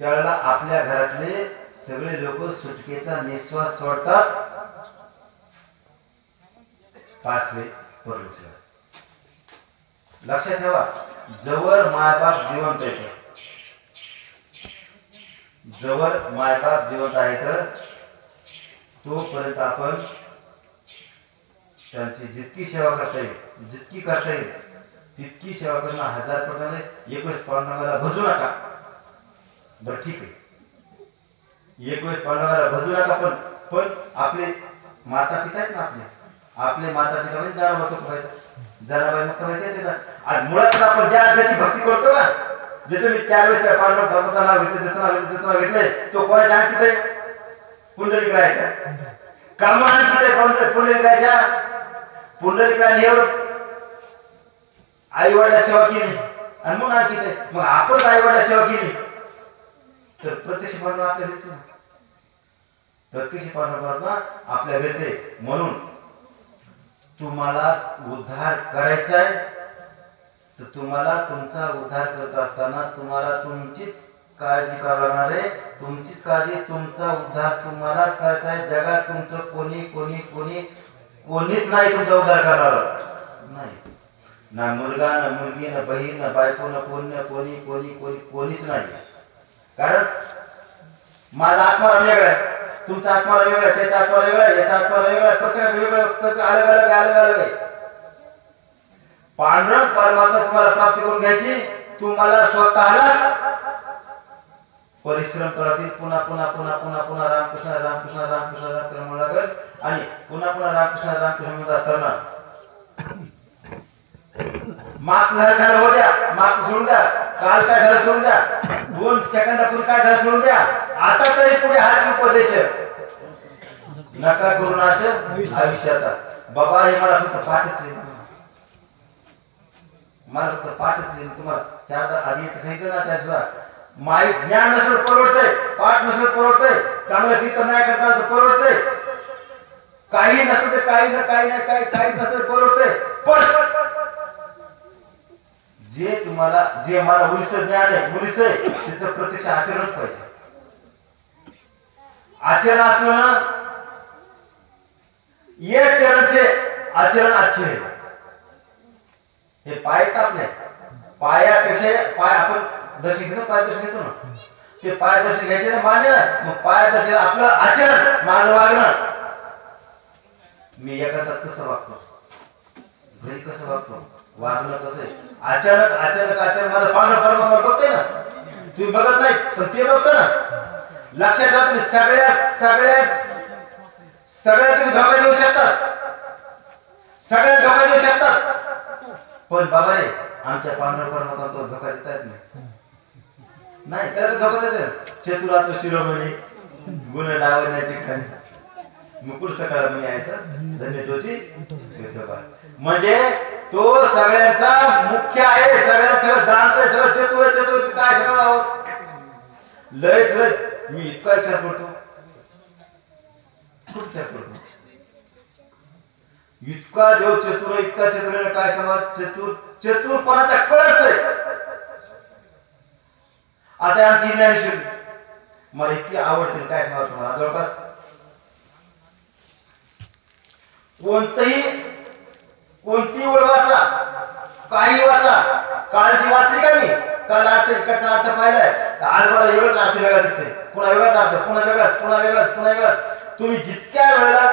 त्यावेळेला आपल्या घरातले सगळे लोक सुटकेचा निश्वास सोडतात. 5 वेळ परलोक. लक्षात ठेवा, जवळ मायबाप जिवंत आहे, जवळ मायबाप जिवंत आहे तर तोपर्यंत आपण त्यांची जितकी सेवा करता येईल जितकी करता येईल तितकी सेवा करणं 1000% 21 पांडुरंगाला भजू नका. बरं ठीक आहे 21 पांडुरंगाला भजू नका, पण आपले माता पिता आहेत ना, आपले माता पिता म्हणजे ज्ञानोबा तुकोबाई जनाबाई मुक्ताबाई. आणि मुळात आपण ज्याची भक्ती करतो ना, जिथे मी 4 वेळेस पांडुरंग नाव घेतलं जसं नाव घेतलंय तो कोणाच्या आणखीत आहे पुंडलिक राहायचा का म्हणून आणखीत आहे पुंडलिक राहायच्या. पुंडलिक राहायला एवढं आई वडिला सेवा केली आणि मग आणखीत आहे. मग आपण आई वडिला सेवा केली तर प्रत्यक्ष पांडुरंग आपल्या घरचे ना, प्रत्यक्ष पांडुरंग आपल्या घरचे. म्हणून तुम्हाला उद्धार करायचा आहे तर तुम्हाला तुमचा उद्धार करत असताना तुम्हाला तुमचीच काळजी करावी लागणार आहे. तुमचीच काळजी तुमचा उद्धार तुम्हालाच करायचा आहे. जगात तुमचं कोणी कोणी कोणी कोणीच नाही तुमचा उद्धार करणार नाही. ना मुलगा ना मुलगी ना बहीण ना बायको ना कोणी कोणी कोणी कोणी कोणीच नाही. कारण माझा आत्मा वेगळा आहे, तुमचा आत्मा वेगळा आहे, त्याचा आत्मा वेगळा आहे, याचा आत्मा वेगळा आहे, प्रत्येकाचा वेगळं अलग अलग अलग अलग आहे. पांडुरंग परमात्मा तुम्हाला प्राप्त करून घ्यायची, तुम्हाला स्वतःलाच परिश्रम करायचे. पुन्हा पुन्हा पुन्हा पुन्हा पुन्हा रामकृष्ण रामकृष्ण रामकृष्ण रामकृष्ण म्हणू लागेल आणि पुन्हा पुन्हा रामकृष्ण रामकृष्ण म्हणत असताना मागचं झालं हो द्या, मागचं सोडून द्या, काल काय झालं सोडून द्या, 2 सेकंदापूर्वी काय झालं सोडून द्या, आता तरी पुढे हाच उपदेश नका करून असं आयुष्याचा. बाबा हे मला फक्त पाठच येईल, मला फक्त पाठच येईल. तुम्हाला 4दा आधी सांगितलं ना, त्याच्या माई ज्ञान नसलं परवडतंय, पाठ नसलं परवडतंय, चांगलं कीर्तन नाही करता तर परवडतंय, काही नसलं तर काही ना काही ना काही नसलं तर परवडतंय. पण जे तुम्हाला जे मला उलिस ज्ञान आहे, मुलीस आहे, त्याचं प्रत्यक्ष आचरणच पाहिजे. आचरण असलं ना, ये चरण से आचरण अच्छे है. हे पाय ताप नाही, पायापेक्षा पाय आपण दर्शन घेतो, पाय दर्शन घेतो ना, ते पाय दर्शन घ्यायचे ना मान्य ना, मग पाय दर्शन आपलं आचरण, माझं वागणं, मी एखादा कसं वागतो, घरी कसं वागतो, वागणं कसं आहे, अचानक अचानक अचानक माझं पांढरं परमात्मा बघतोय ना, तुम्ही बघत नाही पण ते बघतो ना. लक्षात ठेवा, तुम्ही सगळ्या सगळ्या सगळ्या तुम्ही धोका देऊ शकतात, सगळ्या धोका देऊ शकतात, पण बाबा रे आमच्या पांढरं परमात्मा तो धोका देता येत नाही. त्याला धोका देते. चतुरात्म शिरोमणी गुण लावण्याची खाणी मुकुट सकाळ म्हणे यायचं धन्य तोची विठोबा. म्हणजे तो सगळ्यांचा मुख्य आहे, सगळ्यांचं सगळं जाणतंय, सगळं चतुर चतुर काय सगळं आहोत. लयच लय मी इतका विचार करतो, खूप विचार करतो, इतका जो चतुर इतका चतुर काय समाज चतुरपणाचा कळच आहे. आता आमची ज्ञानेश्वरी मला इतकी आवडते, काय समाज मला जवळपास कोणती ओळ वाचा, काही वाचा, कालची वाचली का मी, काल अर्थ इकडचा अर्थ पाहिलाय, आज मला एवढंच अर्थ वेगळा दिसते, पुन्हा वेगळाच अर्थ, पुन्हा वेगळाच, पुन्हा वेगळाच, पुन्हा वेगळाच. तुम्ही जितक्या वेळेला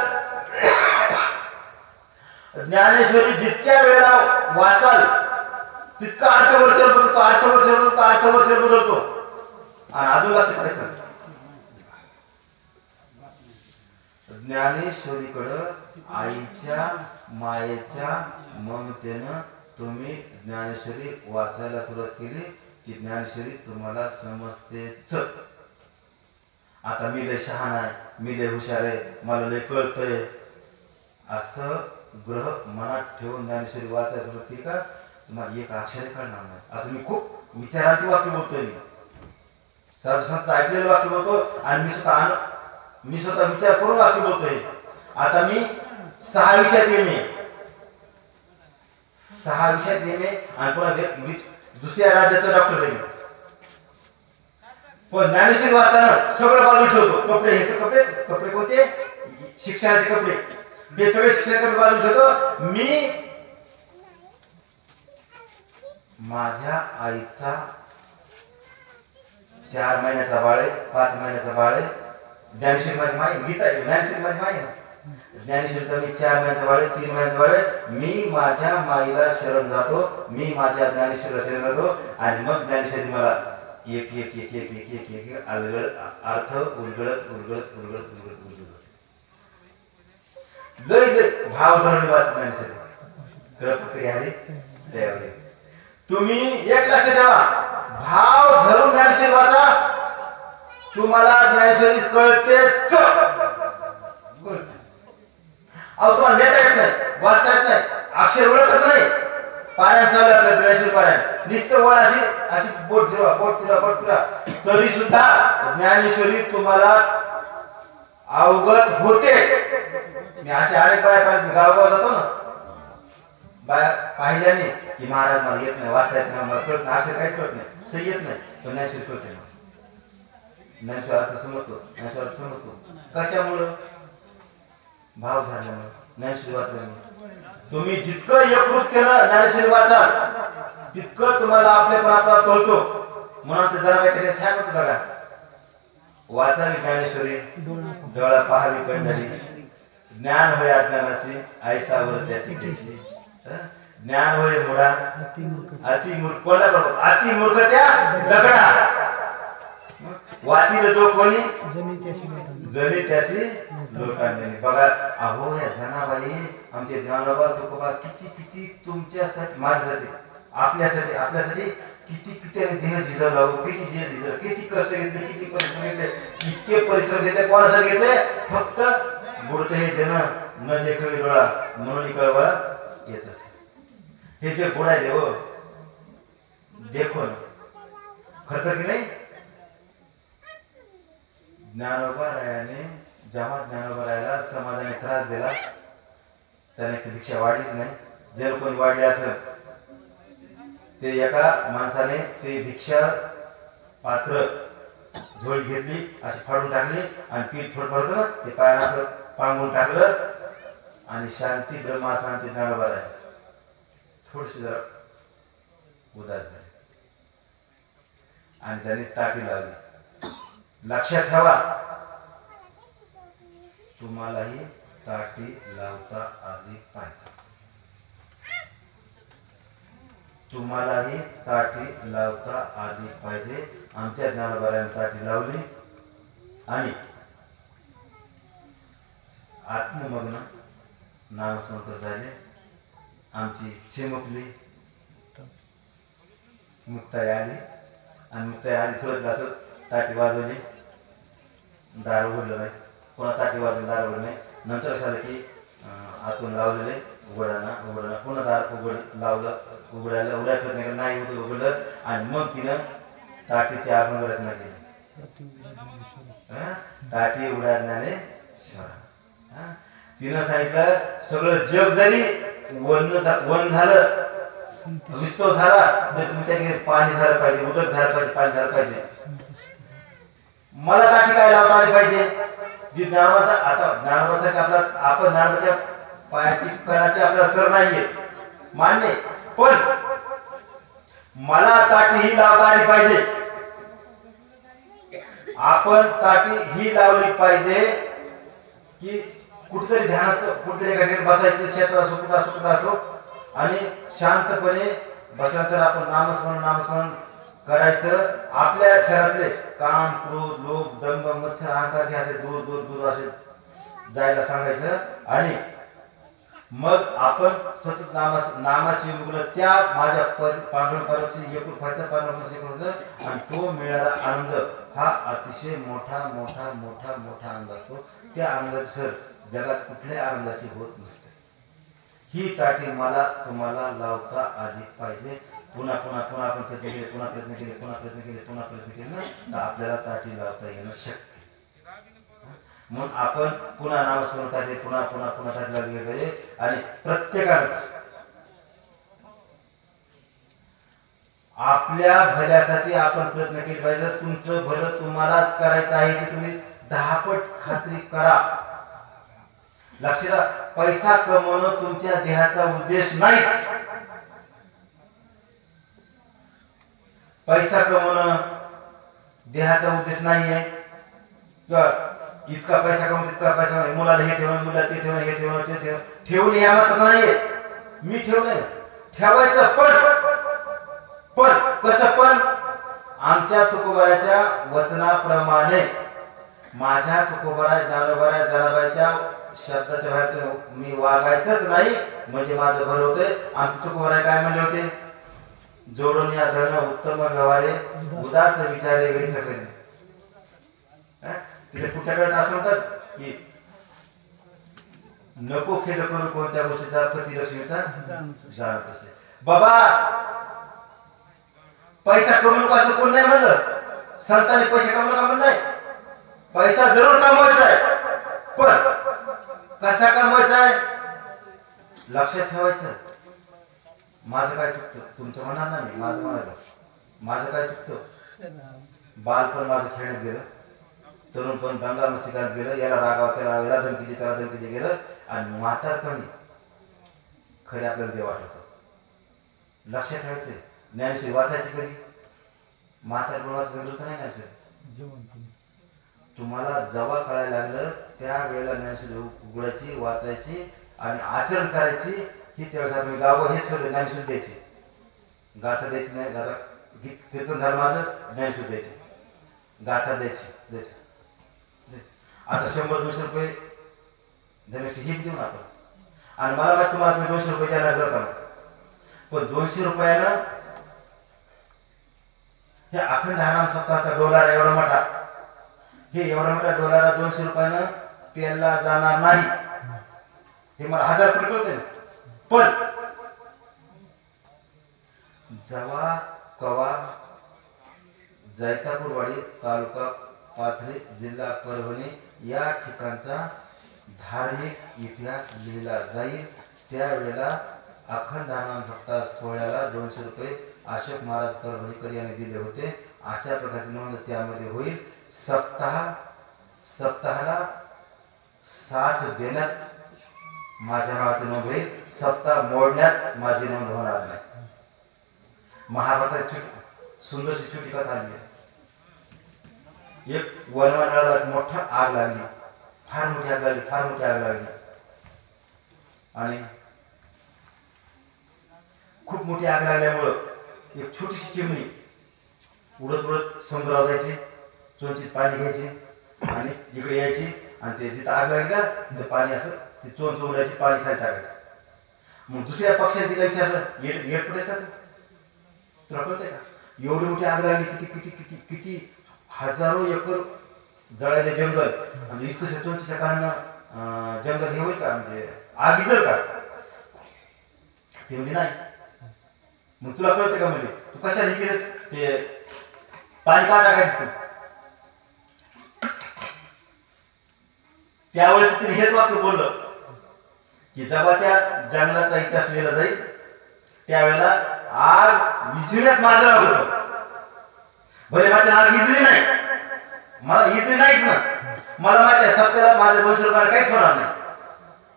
ज्ञानेश्वरी जितक्या वेळेला वाचाल तितका अर्थवर्चर बदलतो, अर्थवर्चर बदलतो, अर्थवर्चर बदलतो. आणि अजून लक्ष करायचं, ज्ञानेश्वरीकडं आईच्या मायेच्या ममतेनं तुम्ही ज्ञानेश्वरी वाचायला सुरुवात केली की ज्ञानेश्वरी तुम्हाला समजतेच. आता मी लय शहाणा आहे, मी लय हुशार आहे, मला लय कळतंय असं ग्रह मनात ठेवून ज्ञानेश्वरी वाचायला सुरुवात केली का तुम्हाला एक अक्षर कळणार नाही. असं मी खूप विचारांती वाक्य बोलतोय, मी साधू संत ऐकलेलं वाक्य बोलतो आणि मी स्वतः विचार करून वाक्य बोलतोय. आता मी 6 विषयात एम.ए., 6 विषयात एम.ए. आणि पुन्हा दुसऱ्या राज्याचा डॉक्टर आहे. पण ज्ञानेश्वरी वाचताना सगळं बाजू ठेवतो, कपडे ह्याचे कपडे कोणते, शिक्षणाचे कपडे, हे सगळे शिक्षणाचे बाजू ठेवतो. मी माझ्या आईचा 4 महिन्याचा बाळ आहे, 5 महिन्याचा बाळ आहे. ज्ञानेश्वरी माझी माय, गीता ज्ञानेश्वरी माझी माय आहे. ज्ञानेश्वरीचा मी 4 महिन्याचा बाळ आहे, 3 महिन्याचा बाळ आहे. मी माझ्या माईला शरण जातो, मी माझ्या ज्ञानेश्वरीला शरण जातो आणि मग ज्ञानेश्वरी मला एक एक एक एक एक एक एक अर्थ उलगडत उलगडत उलगडत उलगडत उलगडत लय लय भाव धरून वाच ज्ञानेश्वरी प्रक्रिया आहे त्यावेळी. तुम्ही एक लक्ष ठेवा, भाव धरून ज्ञानेश्वरी वाचा, तुम्हाला ज्ञानेश्वरी कळतेच. अहो तुम्हाला लिहिता येत नाही, वाचता येत नाही, अक्षर ओळखत नाही, पारायण चालू आपल्या ज्ञानेश्वरी पारायण नुसतं वळ अशी अशी बोट फिरवा बोट फिरवा बोट फिरवा, तरी सुद्धा ज्ञानेश्वरी तुम्हाला अवगत होते. मी असे अनेक बाया पाहिजे, गावगाव जातो ना, बाया पाहिल्याने की महाराज मला येत नाही, वाचता येत नाही, मला कळत नाही, असे काहीच कळत नाही, सही येत नाही, पण ज्ञानेश्वरी कळते. ज्ञानेश्वर अर्थ समजतो, ज्ञानेश्वर अर्थ समजतो. कशामुळं? भाव धरल्यामुळे, ज्ञानेश्वरी वाचल्यामुळे. तुम्ही जितकं एकरूपतेनं ज्ञानेश्वरी वाचाल तितकं तुम्हाला आपलेपणा प्राप्त होतो. म्हणून ते जरा वाईट छान होतं बघा, वाचावी ज्ञानेश्वरी डोळा पाहावी पंढरी, ज्ञान होय अज्ञानाची ऐसा वर त्याची. ज्ञान होय मुळा अति मूर्ख अति मूर्ख कोणा अति मूर्ख त्या दगडा वाचील जो कोणी जनी त्याशी मोठा जणी त्याशी लोकांनी बघा अहो या जनाबाई आमचे ज्ञानोबा तुकोबा किती किती तुमच्यासाठी माझ्यासाठी आपल्यासाठी किती किती देह झिजवला किती देह झिजवला किती कष्ट घेतले किती परिश्रम घेतले इतके परिश्रम घेतले कोणासाठी घेतले फक्त बुडते हे जन न देखवी डोळा म्हणून कळवा येत असे हे जे बुडायले हो देखो खरं तर की नाही ज्ञानोबा रायाने जेव्हा ज्ञानोबा रायाला समाजाने त्रास दिला त्याने ती भिक्षा वाढलीच नाही जर कोणी वाढली असेल ते एका माणसाने ते भिक्षा पात्र झोळी घेतली अशी फाडून टाकली आणि पीठ थोडं पडतं ना ते पायानं असं पांगून टाकलं आणि शांती ब्रह्मा शांती ज्ञानोबा राय थोडीशी जरा उदास झाली आणि त्यांनी ताटी लावली लक्षात ठेवा तुम्हालाही ताटी लावता आली पाहिजे तुम्हालाही ताटी लावता आली पाहिजे आमच्या ज्ञानोबाराने ताटी लावली आणि आत्ममग्न नामस्मरण झाले आमची चिमुकली मुक्ताई आली आणि मुक्ताई आली सुरत असं ताटी वाजवली दार उघडलं नाही कोणा ताटी वाजवली दार उघडलं नाही नंतर असं झालं की आतून लावलेले उघडाना पुन्हा दार लावलं उघडायला प्रयत्न केला नाही होत उघडलं आणि मग तिनं ताटीची आपण रचना केली ताटी उघडण्याने तिनं सांगितलं सगळं जग जरी वन झालं विस्तव झाला तर तुम्ही त्याकडे पाणी झालं पाहिजे उदक झालं पाहिजे पाणी झालं पाहिजे मला ताटी काय लावता आली पाहिजे जी ज्ञानाचा आता ज्ञानासाठी आपला आपण ज्ञानाच्या पायाची कणाची आपला सर नाहीये मान्य पण मला ताटी ही लावता आली पाहिजे आपण ताटी ही लावली पाहिजे की कुठेतरी ध्यानात कुठेतरी एका ठिकाणी बसायचं शेतात असो कुठं असो आणि शांतपणे बसल्यानंतर आपण नामस्मरण करायचं आपल्या शरीरातले काम क्रोध लोभ दंभ मत्सर अहंकार हे असे दूर दूर दूर असे जायला सांगायचं आणि मग आपण सतत नामाशी युगल त्या माझ्या पांडुरंग परमशी एकूण फायचा पांडुरंग आणि तो मिळाला आनंद हा अतिशय मोठा मोठा मोठा मोठा आनंद असतो त्या आनंदाची सर जगात कुठल्याही आनंदाची होत नसते ही ताटी मला तुम्हाला लावता आली पाहिजे पुन्हा आपण प्रयत्न केले ना तर आपल्याला ताटी लावता येणं शक्य म्हणून आपण पुन्हा नामस्मरण ताटी पुन्हा ताटी लावली पाहिजे आणि प्रत्येकानंच आपल्या भल्यासाठी आपण प्रयत्न केले पाहिजे तुमचं भलं तुम्हालाच करायचं आहे ते तुम्ही 10 पट खात्री करा लक्षात पैसा कमवणं तुमच्या देहाचा उद्देश नाहीच पैसा कमवणं देहाचा उद्देश नाहीये किंवा इतका पैसा कमवून तितका पैसा मुलाला हे ठेवणं मुलाला ते ठेवणं हे ठेवणं ते ठेवणं ठेवून या मतात नाहीये मी ठेवलंय ठेवायचं पण कसं पण आमच्या तुकोबाराच्या वचनाप्रमाणे माझ्या तुकोबारा ज्ञानोबारा जनाबाईच्या शब्दाच्या बाहेर मी वागायचंच नाही म्हणजे माझं भर होतंय आमचे तुकोबारा काय म्हणले होते जोडून या धरण उत्तम गवारे उदास विचारे वेळी सकले तिथे पुढच्या काळात असं म्हणतात की नको खेद करून कोणत्या गोष्टीचा प्रतिलक्ष्मीचा जाणत असे बाबा पैसा कमवू असं कोण नाही म्हणलं संतांनी पैसे कमवलं नाही पैसा जरूर कमवायचा आहे पण कसा कमवायचा आहे लक्षात ठेवायचं माझं काय चुकतं तुमचं म्हणणार नाही माझं म्हणायला माझं काय चुकतं बालपण माझं खेळण्यात गेलं तरुणपण दंगा मस्ती करत गेलं याला रागाव त्याला धमकीचे त्याला धमकीचे गेलं आणि म्हातारपणी खरे आपल्याला देव वाटत लक्षात ठेवायचं ज्ञानेश्वरी वाचायची कधी म्हातारपण वाचायचं तर नाही ज्ञानेश्वरी तुम्हाला जेव्हा कळायला लागलं त्या वेळेला ज्ञानेश्वरी उघडायची वाचायची आणि आचरण करायची ही त्यावेळेस आम्ही गावं हेच ठेवलं ज्ञानशुद्ध द्यायचे गाथा द्यायची नाही गाथा गीत कीर्तन झालं माझं ज्ञानशुद्ध द्यायचे गाथा द्यायची आता 100-200 रुपये देण्याची हिप देऊन आपण आणि मला माहिती तुम्हाला मी 200 रुपये देणार जाता पण 200 रुपयानं हे अखंड हराम सप्ताहाचा डोलार एवढा मोठा हे एवढा मोठा डोलारा 200 रुपयानं प्यायला जाणार नाही हे मला 1000 रुपये कळते पण जवा कवा जैतापूरवाडी तालुका पाथरी जिल्हा परभणी या ठिकाणचा धार्मिक इतिहास लिहिला जाईल त्यावेळेला अखंड हनुमान सप्ताह सोहळ्याला 200 रुपये अशोक महाराज परभणीकर यांनी दिले होते अशा प्रकारची नोंद त्यामध्ये होईल सप्ताहाला साथ देण्यात माझ्या नावाची नोंद होईल सप्ताह मोडण्यात माझी नोंद होणार नाही महाभारताची सुंदरशी छोटी कथा आली एक वनवाडाला मोठा आग लागली फार मोठी आग लागली आणि खूप मोठी आग लागल्यामुळं एक छोटीशी चिमणी उडत उडत समुद्रावर जायची चोंचीत पाणी घ्यायची आणि इकडे यायची आणि ते जिथं आग लागली का तिथं पाणी असं ती चोंच उडायची पाणी खाली टाकायचं मग दुसऱ्या पक्षाने तिला विचारलं येट पडेस का तुला कळतंय का एवढी मोठी आग लागली किती किती किती किती हजारो एकर जळायले जंगल म्हणजे इतकं चोंचीच्या कारणानं जंगल हे होईल का म्हणजे आग विजल का ते म्हणजे नाही मग तुला कळतंय का म्हणजे तू कशाला केलंस ते पाणी का टाकायचं तू त्यावेळेस तिने हेच वाक्य बोललं की जेव्हा त्या जंगलाचा इतिहास लिहिला जाईल त्यावेळेला आग विझण्यात माझं नाव होतं भले माझ्या आग विझली नाही मला विझली नाहीच ना मला माझ्या सप्त्याला माझ्या 200 रुपयाला काहीच होणार नाही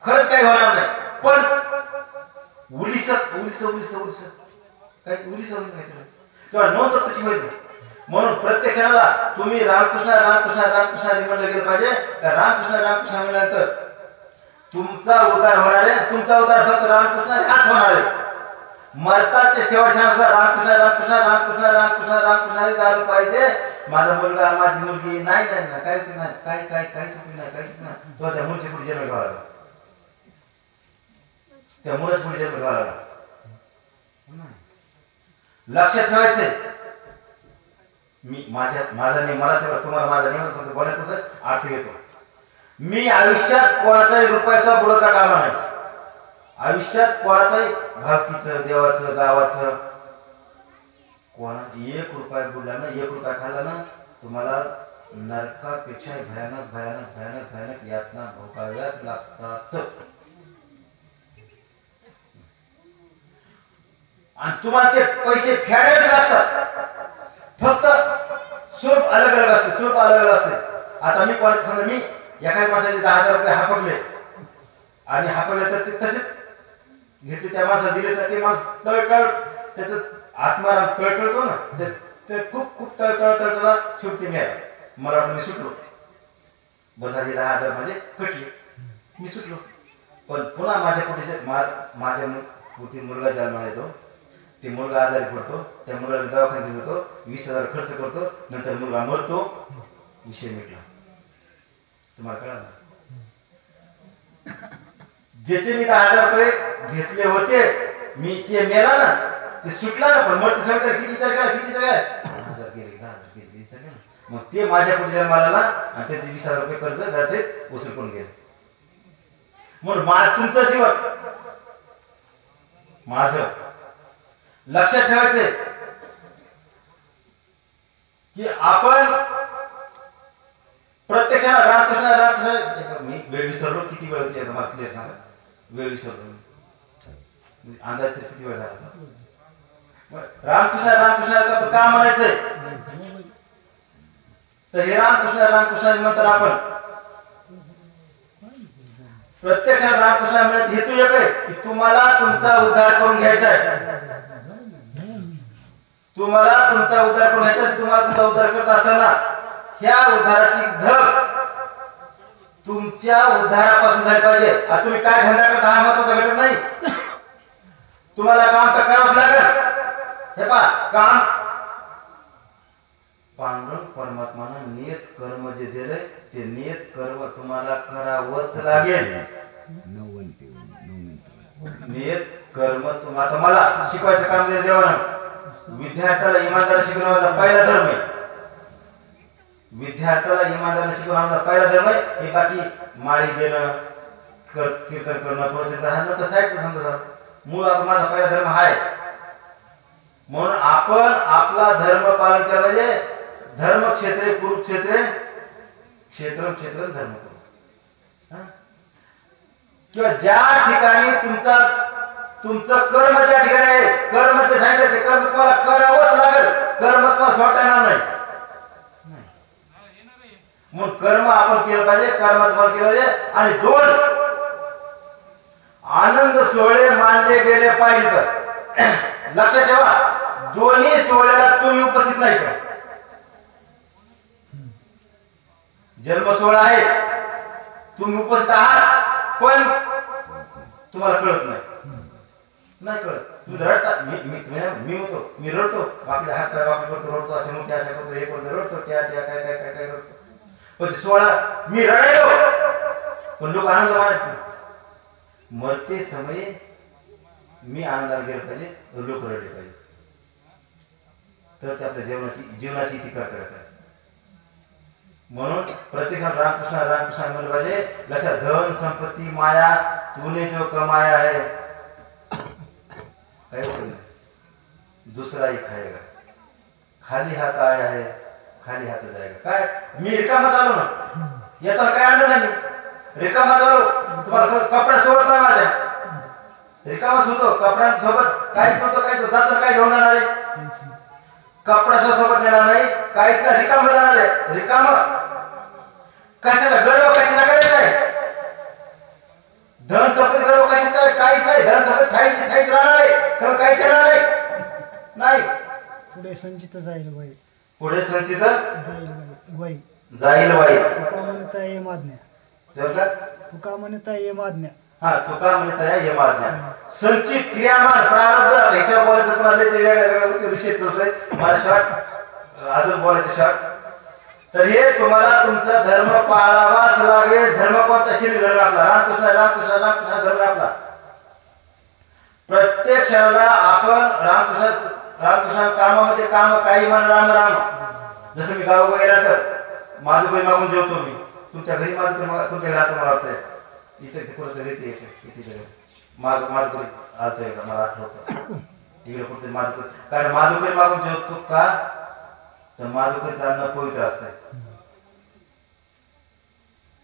खरंच काही होणार नाही पण उलिस काय तेव्हा नोंद तशी होईल म्हणून प्रत्येक क्षणाला तुम्ही रामकृष्ण म्हणलं गेलं पाहिजे का रामकृष्ण म्हणल्यानंतर तुमचा उद्धार होणार आहे तुमचा उद्धार फक्त रामकृष्ण हाच होणार आहे मरताच्या शेवटच्या रामकृष्ण झालं पाहिजे माझा मुलगा माझी मुलगी नाही त्यांना काही नाही काही चुकी नाही तो त्या मुलीच्या पुढे जन्म घ्यावा लागला त्या मुलाच्या पुढे जन्म घ्यावा लागला लक्षात ठेवायचंय मी माझा नाही मला तुम्हाला माझा नियम बोलायचं अर्थ घेतो मी आयुष्यात कोणाचाही रुपयाचा बुडवता कामा नाही आयुष्यात कोणाचाही भावकीचं देवाचं गावाचं कोणा 1 रुपया बुडला ना 1 रुपया खाल्ला ना तुम्हाला नरकापेक्षा भयानक यातना भोगाव्याच लागतात आणि तुम्हाला ते पैसे फेडायचे लागतात फक्त स्वरूप अलग असते आता मी कोणाचं समजा मी एखाद्या माणसाचे 10,000 रुपये हापकले आणि हापकले तर ते तसेच घेतले त्या माणसाला दिले तर ते माणूस तळतळ त्याचं आत्माराम तळतळतो ना ते खूप तळतळा शेवटी मिळाला मला वाटलं मी सुटलो बंधाचे 10,000 माझे कटले मी सुटलो पण पुन्हा माझ्या पोटी मुलगा जन्माला येतो ते मुलगा आजारी पडतो त्या मुलाला दवाखान्यात घेतो 20,000 खर्च करतो नंतर मुलगा मरतो विषय मिटला तुम्हाला कळलं ज्याचे मी 10,000 रुपये घेतले होते मी ते मेला ना ते सुटला ना पण मरते सगळं किती विचार केला 10,000 गेले मग ते माझ्या पुढे जन्माला ना आणि त्याचे 20,000 रुपये कर्ज व्याजे वसूल करून गेले म्हणून तुमचं जीवन माझं लक्षात ठेवायचंय की आपण प्रत्यक्षाला रामकृष्ण मी वेळ विसरलो किती वेळ होती मला क्लिअर सांगा वेळ विसरलो अंदाज तरी किती वेळ झाला रामकृष्ण का म्हणायचंय तर हे रामकृष्ण नंतर आपण प्रत्यक्षात रामकृष्ण म्हणायचे हेतू एक आहे की तुम्हाला तुमचा उद्धार करून घ्यायचा आहे तुम्हाला तुमचा उद्धार करत असताना ह्या उद्धाराची धग तुमच्या उद्धारापासून झाली पाहिजे. आता तुम्ही काय धंदा करता हा महत्वाचा घटक नाही. तुम्हाला काम तर करावंच लागेल. हे पहा काम पांडुरंग परमात्मानं नियत कर्म जे दिले ते नियत कर्म तुम्हाला करावंच लागेल. नियत कर्म तुम्हाला मला शिकवायचं काम दिलं देवानं. विद्यार्थ्याला इमानदार शिकवण्याचा पहिला धर्म आहे. विद्यार्थ्याला इमानदार शिकवण्याचा पहिला धर्म आहे. हे बाकी माळी देणं कीर्तन करणं प्रोत्साहन हा नंतर साईडचा समजा. मूळ माझा पहिला धर्म हा आहे. म्हणून आपण आपला धर्म पालन केला पाहिजे. धर्मक्षेत्रे कुरुक्षेत्रे क्षेत्र क्षेत्र धर्म करू. किंवा ज्या ठिकाणी तुमचं कर्म ज्या ठिकाणी आहे कर्मचे सांगितलं ते कर्म तुम्हाला करावंच लागेल. कर्म तुम्हाला सोडता येणार नाही. म्हणून कर्म आपण केलं पाहिजे. कर्माचं फळ केलं पाहिजे. आणि 2 आनंद सोहळे मानले गेले पाहिजे. लक्षात ठेवा दोन्ही सोहळ्याला तुम्ही उपस्थित नाही का. जन्म सोहळा आहे तुम्ही उपस्थित आहात पण तुम्हाला कळत नाही कळत. तुम्ही रडता. मी होतो मी रडतो बाकी हात पाय वाकडी करतो रडतो असे मोठे अशा करतो हे करतो रडतो त्या काय काय काय काय करतो. पण सोहळा मी रडायलो पण लोक आनंद मानत नाही. मरते समय मी आनंदाला गेलं पाहिजे लोक रडले पाहिजे तर ते आपल्या जीवनाची टीका करतात. म्हणून प्रत्येकाला रामकृष्ण म्हणलं पाहिजे. लक्षात धन संपत्ती माया तूने जो कमाया है काही नाही दुसरा ही खाएगा. खाली हात आया है खाली हात जाएगा. काय मी रिकामा झालो ना येताना काय आणलं नाही. रिकामा झालो तुम्हाला कपडा सोबत नाही माझ्या रिकामाच होतो. कपड्यांसोबत काहीच नव्हतं काहीच जातं काय घेऊन जाणार आहे. कपडा सोबत नेणार नाही काहीच नाही. रिकाम जाणार आहे. रिकाम कशाला गर्व कशाला करायचं आहे. धन संपत्ती गर्व कशाचा काहीच नाही. धन संपत्ती खायची राहणार आहे. सगळं काहीच येणार नाही. पुढे संचित जाईल बाई. पुढे संचित जाईल बाई. तुका म्हणता ये माज्ञा. तुका म्हणता ये माज्ञा. हा तुका म्हणता ये माज्ञा. संचित क्रियामान प्रारब्ध याच्यावर बोलायचं पण आले ते वेगळ्या विषय चालतोय. मला शॉर्ट अजून बोलायचं शॉर्ट. तर हे तुम्हाला तुमचा धर्म पाळावाच लागेल. धर्म कोणता शरीर धर्म आपला रामकृष्ण धर्म आपला. प्रत्येक क्षणाला आपण रामकृष्ण कामामध्ये काम काही म्हण राम राम. जसं मी गाव गेला तर माझं मागून जेवतो मी. तुमच्या घरी माझं तुमच्या घरी आता मला वाटतंय इथे कुठं येते माझं घरी आलतंय का मला आठवतं इकडे कुठे माझं कारण माझं घरी मागून जेवतो का तर माझं घरीचं अन्न पवित्र असतंय.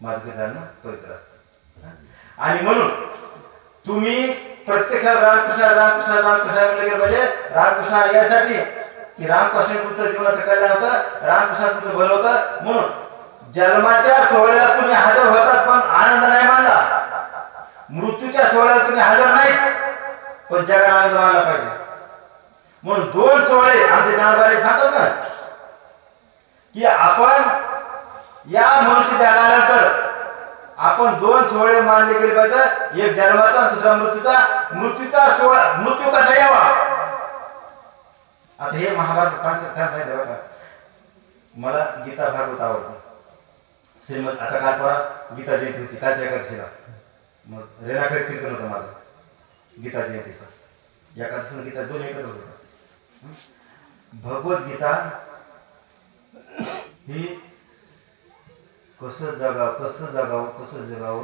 माझं घरीचं अन्न पवित्र असतं. आणि म्हणून तुम्ही प्रत्यक्षात रामकृष्ण म्हणलं गेलं पाहिजे. रामकृष्ण यासाठी की रामकृष्ण तुमचं जीवनाचं कल्याण होतं. रामकृष्ण तुमचं भलं होतं. म्हणून जन्माच्या सोहळ्याला तुम्ही हजर होतात पण आनंद नाही मानला. मृत्यूच्या सोहळ्याला तुम्ही हजर नाही पण जगाला आनंद मानला पाहिजे. म्हणून 2 सोहळे आमचे ज्ञानोबाई सांगतात ना की आपण या मनुष्य जन्मानंतर आपण 2 सोहळे मानले गेले पाहिजे. एक जन्माचा दुसरा मृत्यूचा सोहळा. मृत्यू कसा यावा. आता हे महाभारत छान सांगितलं बघा. मला गीता भागवत आवडतं. श्रीमद आता काल परवा गीता जयंती होती कालच्या एकादशीला. मग रेणाखेड कीर्तन होतं माझं गीता जयंतीचं. एकादशी गीता 2 एकत्रच होतं. भगवद्गीता ही कसं जगावं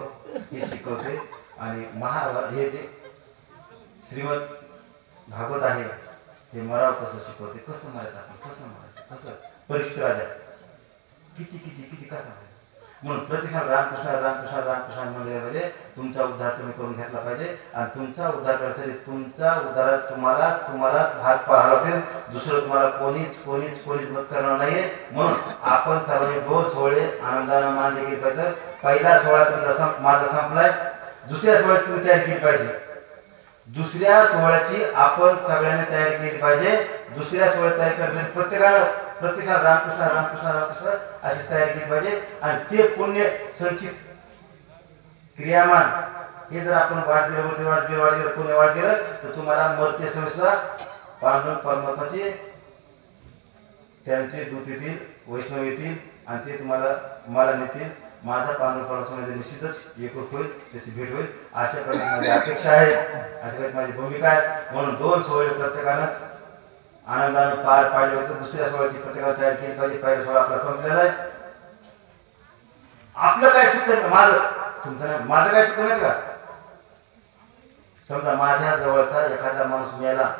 हे शिकवते. आणि महाभारत हे जे श्रीमद भागवत आहे हे मराव कसं शिकवते. कसं मारायचं आपण कसं मारायचं कसं परीक्षित राजा किती कसा आहे. म्हणून प्रत्येकाला रामकृष्ण म्हणले पाहिजे. तुमचा उद्धार तुम्ही करून घेतला पाहिजे. आणि तुमचा उद्धार करण्यासाठी तुमचा उद्धार तुम्हालाच हात पाहावे लागतील. दुसरं तुम्हाला कोणीच मत करणार नाहीये. म्हणून आपण सर्वांनी 2 सोहळे आनंदाने मानले गेले पाहिजे. पहिला सोहळा तुमचा माझा संपलाय. दुसऱ्या सोहळ्याची तुम्ही तयारी केली पाहिजे. दुसऱ्या सोहळ्याची आपण सगळ्यांनी तयारी केली पाहिजे. दुसऱ्या सोहळ्यात तयारी करण्यासाठी प्रत्येकाला रामकृष्ण अशी तयारी केली पाहिजे. आणि ते पुण्य संचित क्रियामान हे जर आपण वाढ दिलं पुणे वाढ केलं तर तुम्हाला मर्त्य समजला पांडुरंग परमात्माचे त्यांचे दूत येतील, वैष्णव येतील आणि ते तुम्हाला मला नेतील. माझा पांडुरंग परमात्मा निश्चितच एकरूप होईल, त्याची भेट होईल. अशा प्रकारे माझी अपेक्षा आहे, अशा प्रकारे माझी भूमिका आहे. म्हणून 2 सोहळे प्रत्येकानंच आनंदाने पार पाडले होते. दुसऱ्या सोहळ्याची प्रत्येकाला तयार केली पाहिजे. पहिला सोहळा आपला संपलेला आहे. आपलं काय चुकतं, माझं तुमचं नाही, माझं काय चुकतं माहिती का? समजा माझ्या जवळचा एखादा माणूस मिळाला,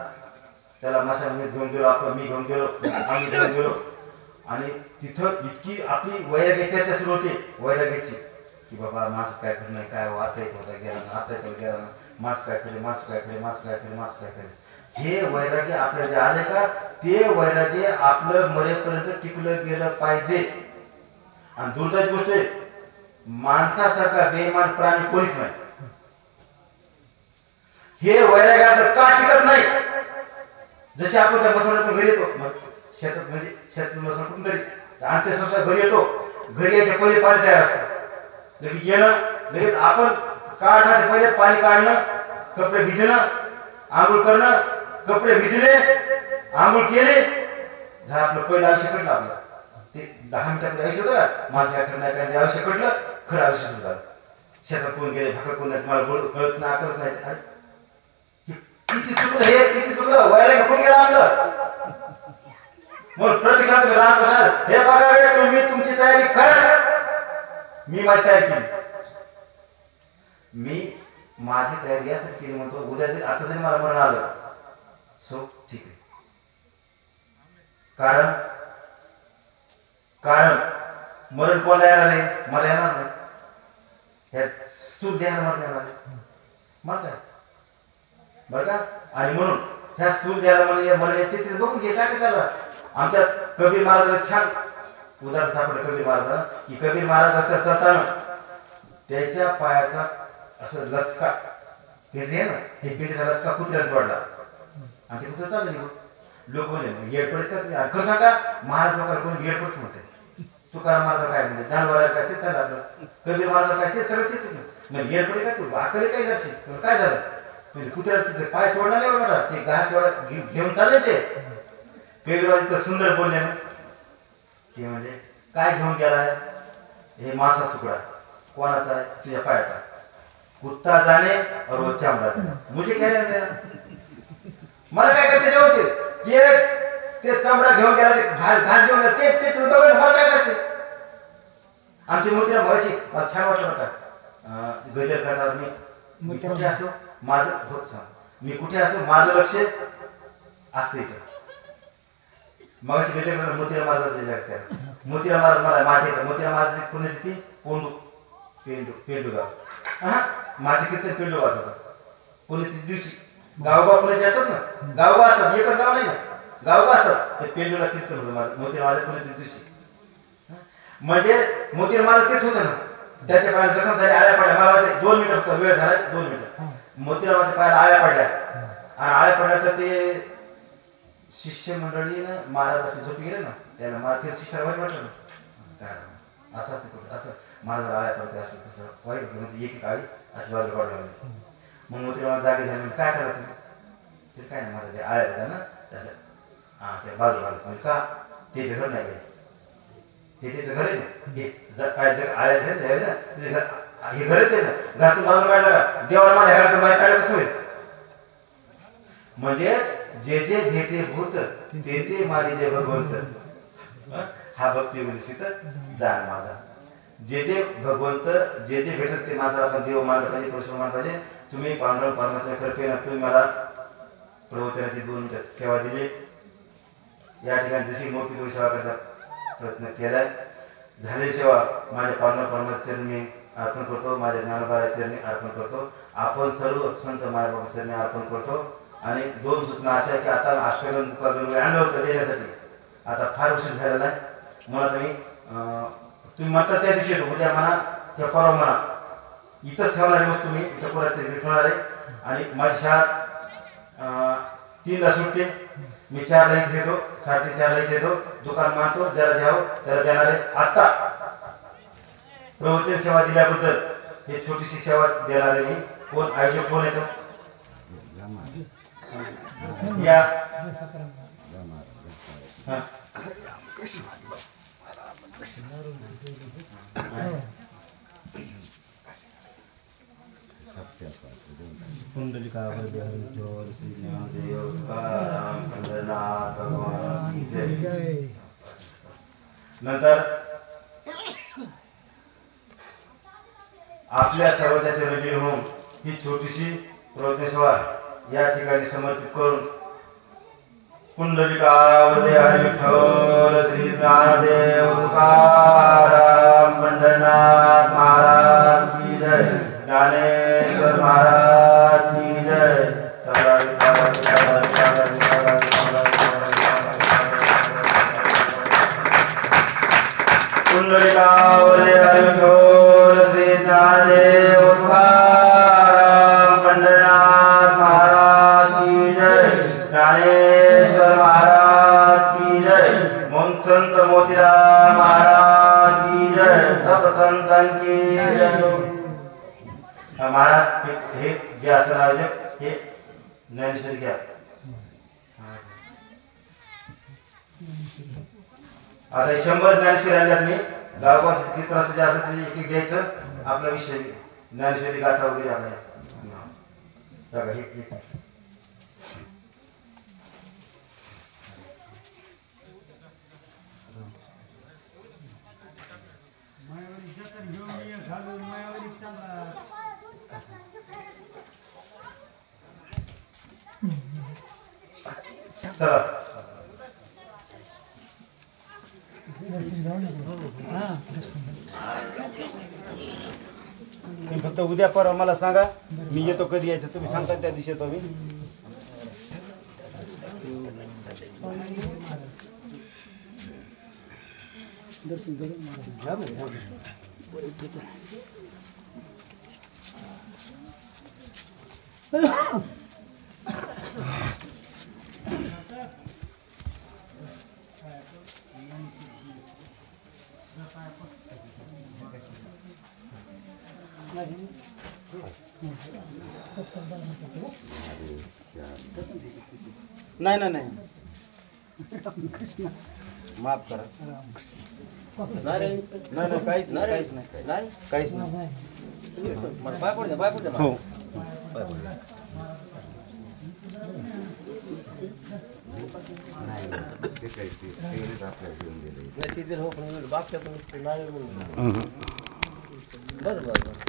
त्याला मशाल मी घेऊन गेलो, आपण मी घेऊन गेलो, आम्ही घेऊन गेलो आणि तिथं इतकी आपली वैराग्याची चर्चा सुरू होते, वैराग्याची की बाबा मास्क काय करू नये, काय आता येत होता गेला ना, आता येतो गेला ना, मास्क काय करे, मास्क काय करे, मास्क काय करे, मास्क काय करे. हे वैराग्य आपल्याला जे आले का, ते वैराग्य आपलं मरेपर्यंत टिकलं गेलं पाहिजे. आणि दुर्दैवी गोष्ट आहे, माणसासारखा बेईमान प्राणी कोणीच नाही. हे वैराग्य आपलं का टिकत नाही? जसे आपण त्या बसवण्यातून घरी येतो, शेतात म्हणजे शेतातून बसवण्यातून तरी अंत्यसंस्कार घरी येतो, घरी यायच्या पहिले पाणी तयार असतं. लगेच येणं, लगेच आपण काढण्याच्या पहिले पाणी काढणं, कपडे भिजणं, आंघोळ करणं, कपडे भिजले, आंघोळ केले, झालं आपलं पहिलं आयुष्य कटलं. आपलं ते 10 मिनिटात आयुष्य होतं का? माझं काय करणार काय आयुष्य कटलं, खरं आयुष्य सुरू झालं. शेतात कोण गेले, भाकर कोण नाही, मला कळत नाही, आकलच नाही. अरे किती चुकलं, हे किती चुकलं, वैराग्य कुठे गेला आपलं? मग प्रतिसाद हे बघा रे, तुम्ही तुमची तयारी कराच. मी माझी तयारी केली, मी माझी तयारी यासाठी केली म्हणतो, उद्या जरी आता जरी मला मरण आलं सो ठीक आहे. कारण मरण कोणाला येणार आहे? मला येणार नाही. ह्यात स्थूल द्यायला मरण येणार आहे मग काय बरं का? आणि म्हणून ह्या स्थूल द्यायला मरण येते तिथे बघून घे काय झालं. आमच्या कबीर महाराजाला छान उदाहरण सापडलं कबीर महाराज, की कबीर महाराज असं चालताना त्याच्या पायाचा असं लचका पिंडी आहे ना, हे पिंडीचा लचका कुत्र्याला जोडला आणि ते कुत्रा चाललं निघून. लोक म्हणले येडपडत का? खरं सांगा, महाराज लोकांना कोणी येडपडच म्हणते. तुकाराम महाराज काय म्हणते, जानवर काय तेच चाललं आपलं, कबीर महाराज काय तेच सगळं तेच नाही. येडपडे काय तू आकले काय जाशील, काय झालं म्हणजे कुत्र्याला पाय तोडणार नाही बघा, ते घास घेऊन चालले ते. कबीरवादी तर सुंदर बोलले ना, ते म्हणजे काय घेऊन गेलाय? हे मासा तुकडा कोणाचा आहे? तुझ्या पायाचा. कुत्ता जाणे और वो चामडा जाणे, मुझे काय नाही मला काय करते जेवण ते चामडा घेऊन गेला, ते घास घेऊन गेला, ते बघा मला काय करायचे. आमची मोतीला व्हायची, मला छान वाटलं होता गजर करणार. मी कुठे असो माझं हो मी कुठे असो माझं लक्ष असते इथं. मग अशी गजर करणार मोतीला महाराजाचे जगत्या. मोतीला महाराज मला माझे येतं. मोतीला महाराज पुण्याची पोंडू पेंडू गाव, हा माझे कीर्तन पेंडू गावात होता. पुण्याच्या दिवशी गावगाव पुण्याचे असतात ना, गावगाव असतात, एकच गाव नाही ना, गावगाव असतात. ते पेंडूला कीर्तन होतं माझं मोतीला माझ्या पुण्याच्या दिवशी. म्हणजे मोतीला महाराज तेच होतं ना, त्याच्या पायाला जखम झाली, आळ्या पडल्या. मला वाटते 2 मिनिटं फक्त वेळ झाला, 2 मिनिटं. मोतीला माझ्या पायाला आळ्या पडल्या आणि आळ्या पडल्या तर ते शिष्य मंडळीनं महाराज असे झोपी गेले ना, त्याला मला शिष्य वाईट वाटलं ना, काय असं ते असं महाराजाला आळ्या पडते असं तसं वाईट होतं. म्हणजे एक आळी अशी बाजू काढू लागली. मग मोतीला मला जागे झाली, काय करा तुम्ही? ते काय नाही महाराज आळ्या होत्या ना तसं, हां त्या बाजू काढलं. म्हणजे का त्याचे घर नाही काय, हे त्याचं घर आहे ना, हे काय जर आळ्या झाले ना त्याचे घर, हे घर आहे त्याचं. घरातून बाजूला काढलं का देवाला माझ्या घरातून बाहेर काढलं कसं होईल? म्हणजेच जे जे भेटे भूत ते ते मारी जे भगवंत, हा भक्ती उदिसित जाण माझा. जे जे भगवंत जे जे भेटत ते माझा आपण देव मानलं पाहिजे, कृष्ण मानलं पाहिजे. तुम्ही पांडुरंग परमात्मा कृपेने तुम्ही मला प्रवचनाची 2 मिनिटं सेवा दिली. या ठिकाणी जशी मोठी तुम्ही सेवा करता प्रयत्न केलाय. झालेली सेवा माझ्या पांडुरंग परमात्म्याच्या चरणी अर्पण करतो, माझ्या ज्ञानोबाच्या चरणी अर्पण करतो, आपण सर्व संत माझ्या चरणी अर्पण करतो. आणि 2 सूचना अशा आहे की आता अष्टगंध तुका आणलं होतं देण्यासाठी, आता फार उशीर झालेला आहे. मला तुम्ही म्हणता त्या दिवशी उद्या म्हणा किंवा परवा म्हणा, इथंच ठेवणारी वस्तू मी इथं पुढे ठेवणार आहे. आणि माझी शाळा 3ला सुटते, मी 4ला इथे येतो, 4:30ला इथे येतो, दुकान मानतो, ज्याला घ्यावं त्याला देणार आहे. आत्ता प्रवचन सेवा दिल्याबद्दल हे छोटीशी सेवा देणार आहे मी. कोण आयोजक कोण येतं या हा. पुंडलिकावरती हरिचोर श्री ज्ञानदेव तुकाराम पंढरनाथ भगवान की जय. नंतर आपल्या सर्वज्ञाचे रजी होऊन ही छोटीशी प्रवचनसभा या ठिकाणी समर्पित करून पुंडलिकावरती हरी विठ्ठल श्री ज्ञानदेव तुकाराम पंढरनाथ महाराज की जय. ज्ञानेश्वर महाराज की जय. पुंडलिकावरती हरी विठ्ठल श्री ज्ञानदेव तुकाराम पंढरनाथ महाराज की जय. ज्ञानेश्वर महाराज की जय. संत मोतीराम महाराज की जय. सब संतांची जय. महाराज हे जे असणार आयोजक हे ज्ञानेश्वरी घ्या. आता 100 ज्ञानेश्वरी आणल्यात मी गावगावचे किती वाजता जे असं ते एक एक घ्यायचं आपला विषय ज्ञानेश्वरी गाथा वगैरे आपल्या चला. फक्त उद्या परवा मला सांगा मी येतो. कधी यायचं तुम्ही सांगता त्या दिवशी येतो मी. नाही नाही नाही माफ करा. नाही नाही काहीच नाही काहीच नाही काहीच नाही. हो बरं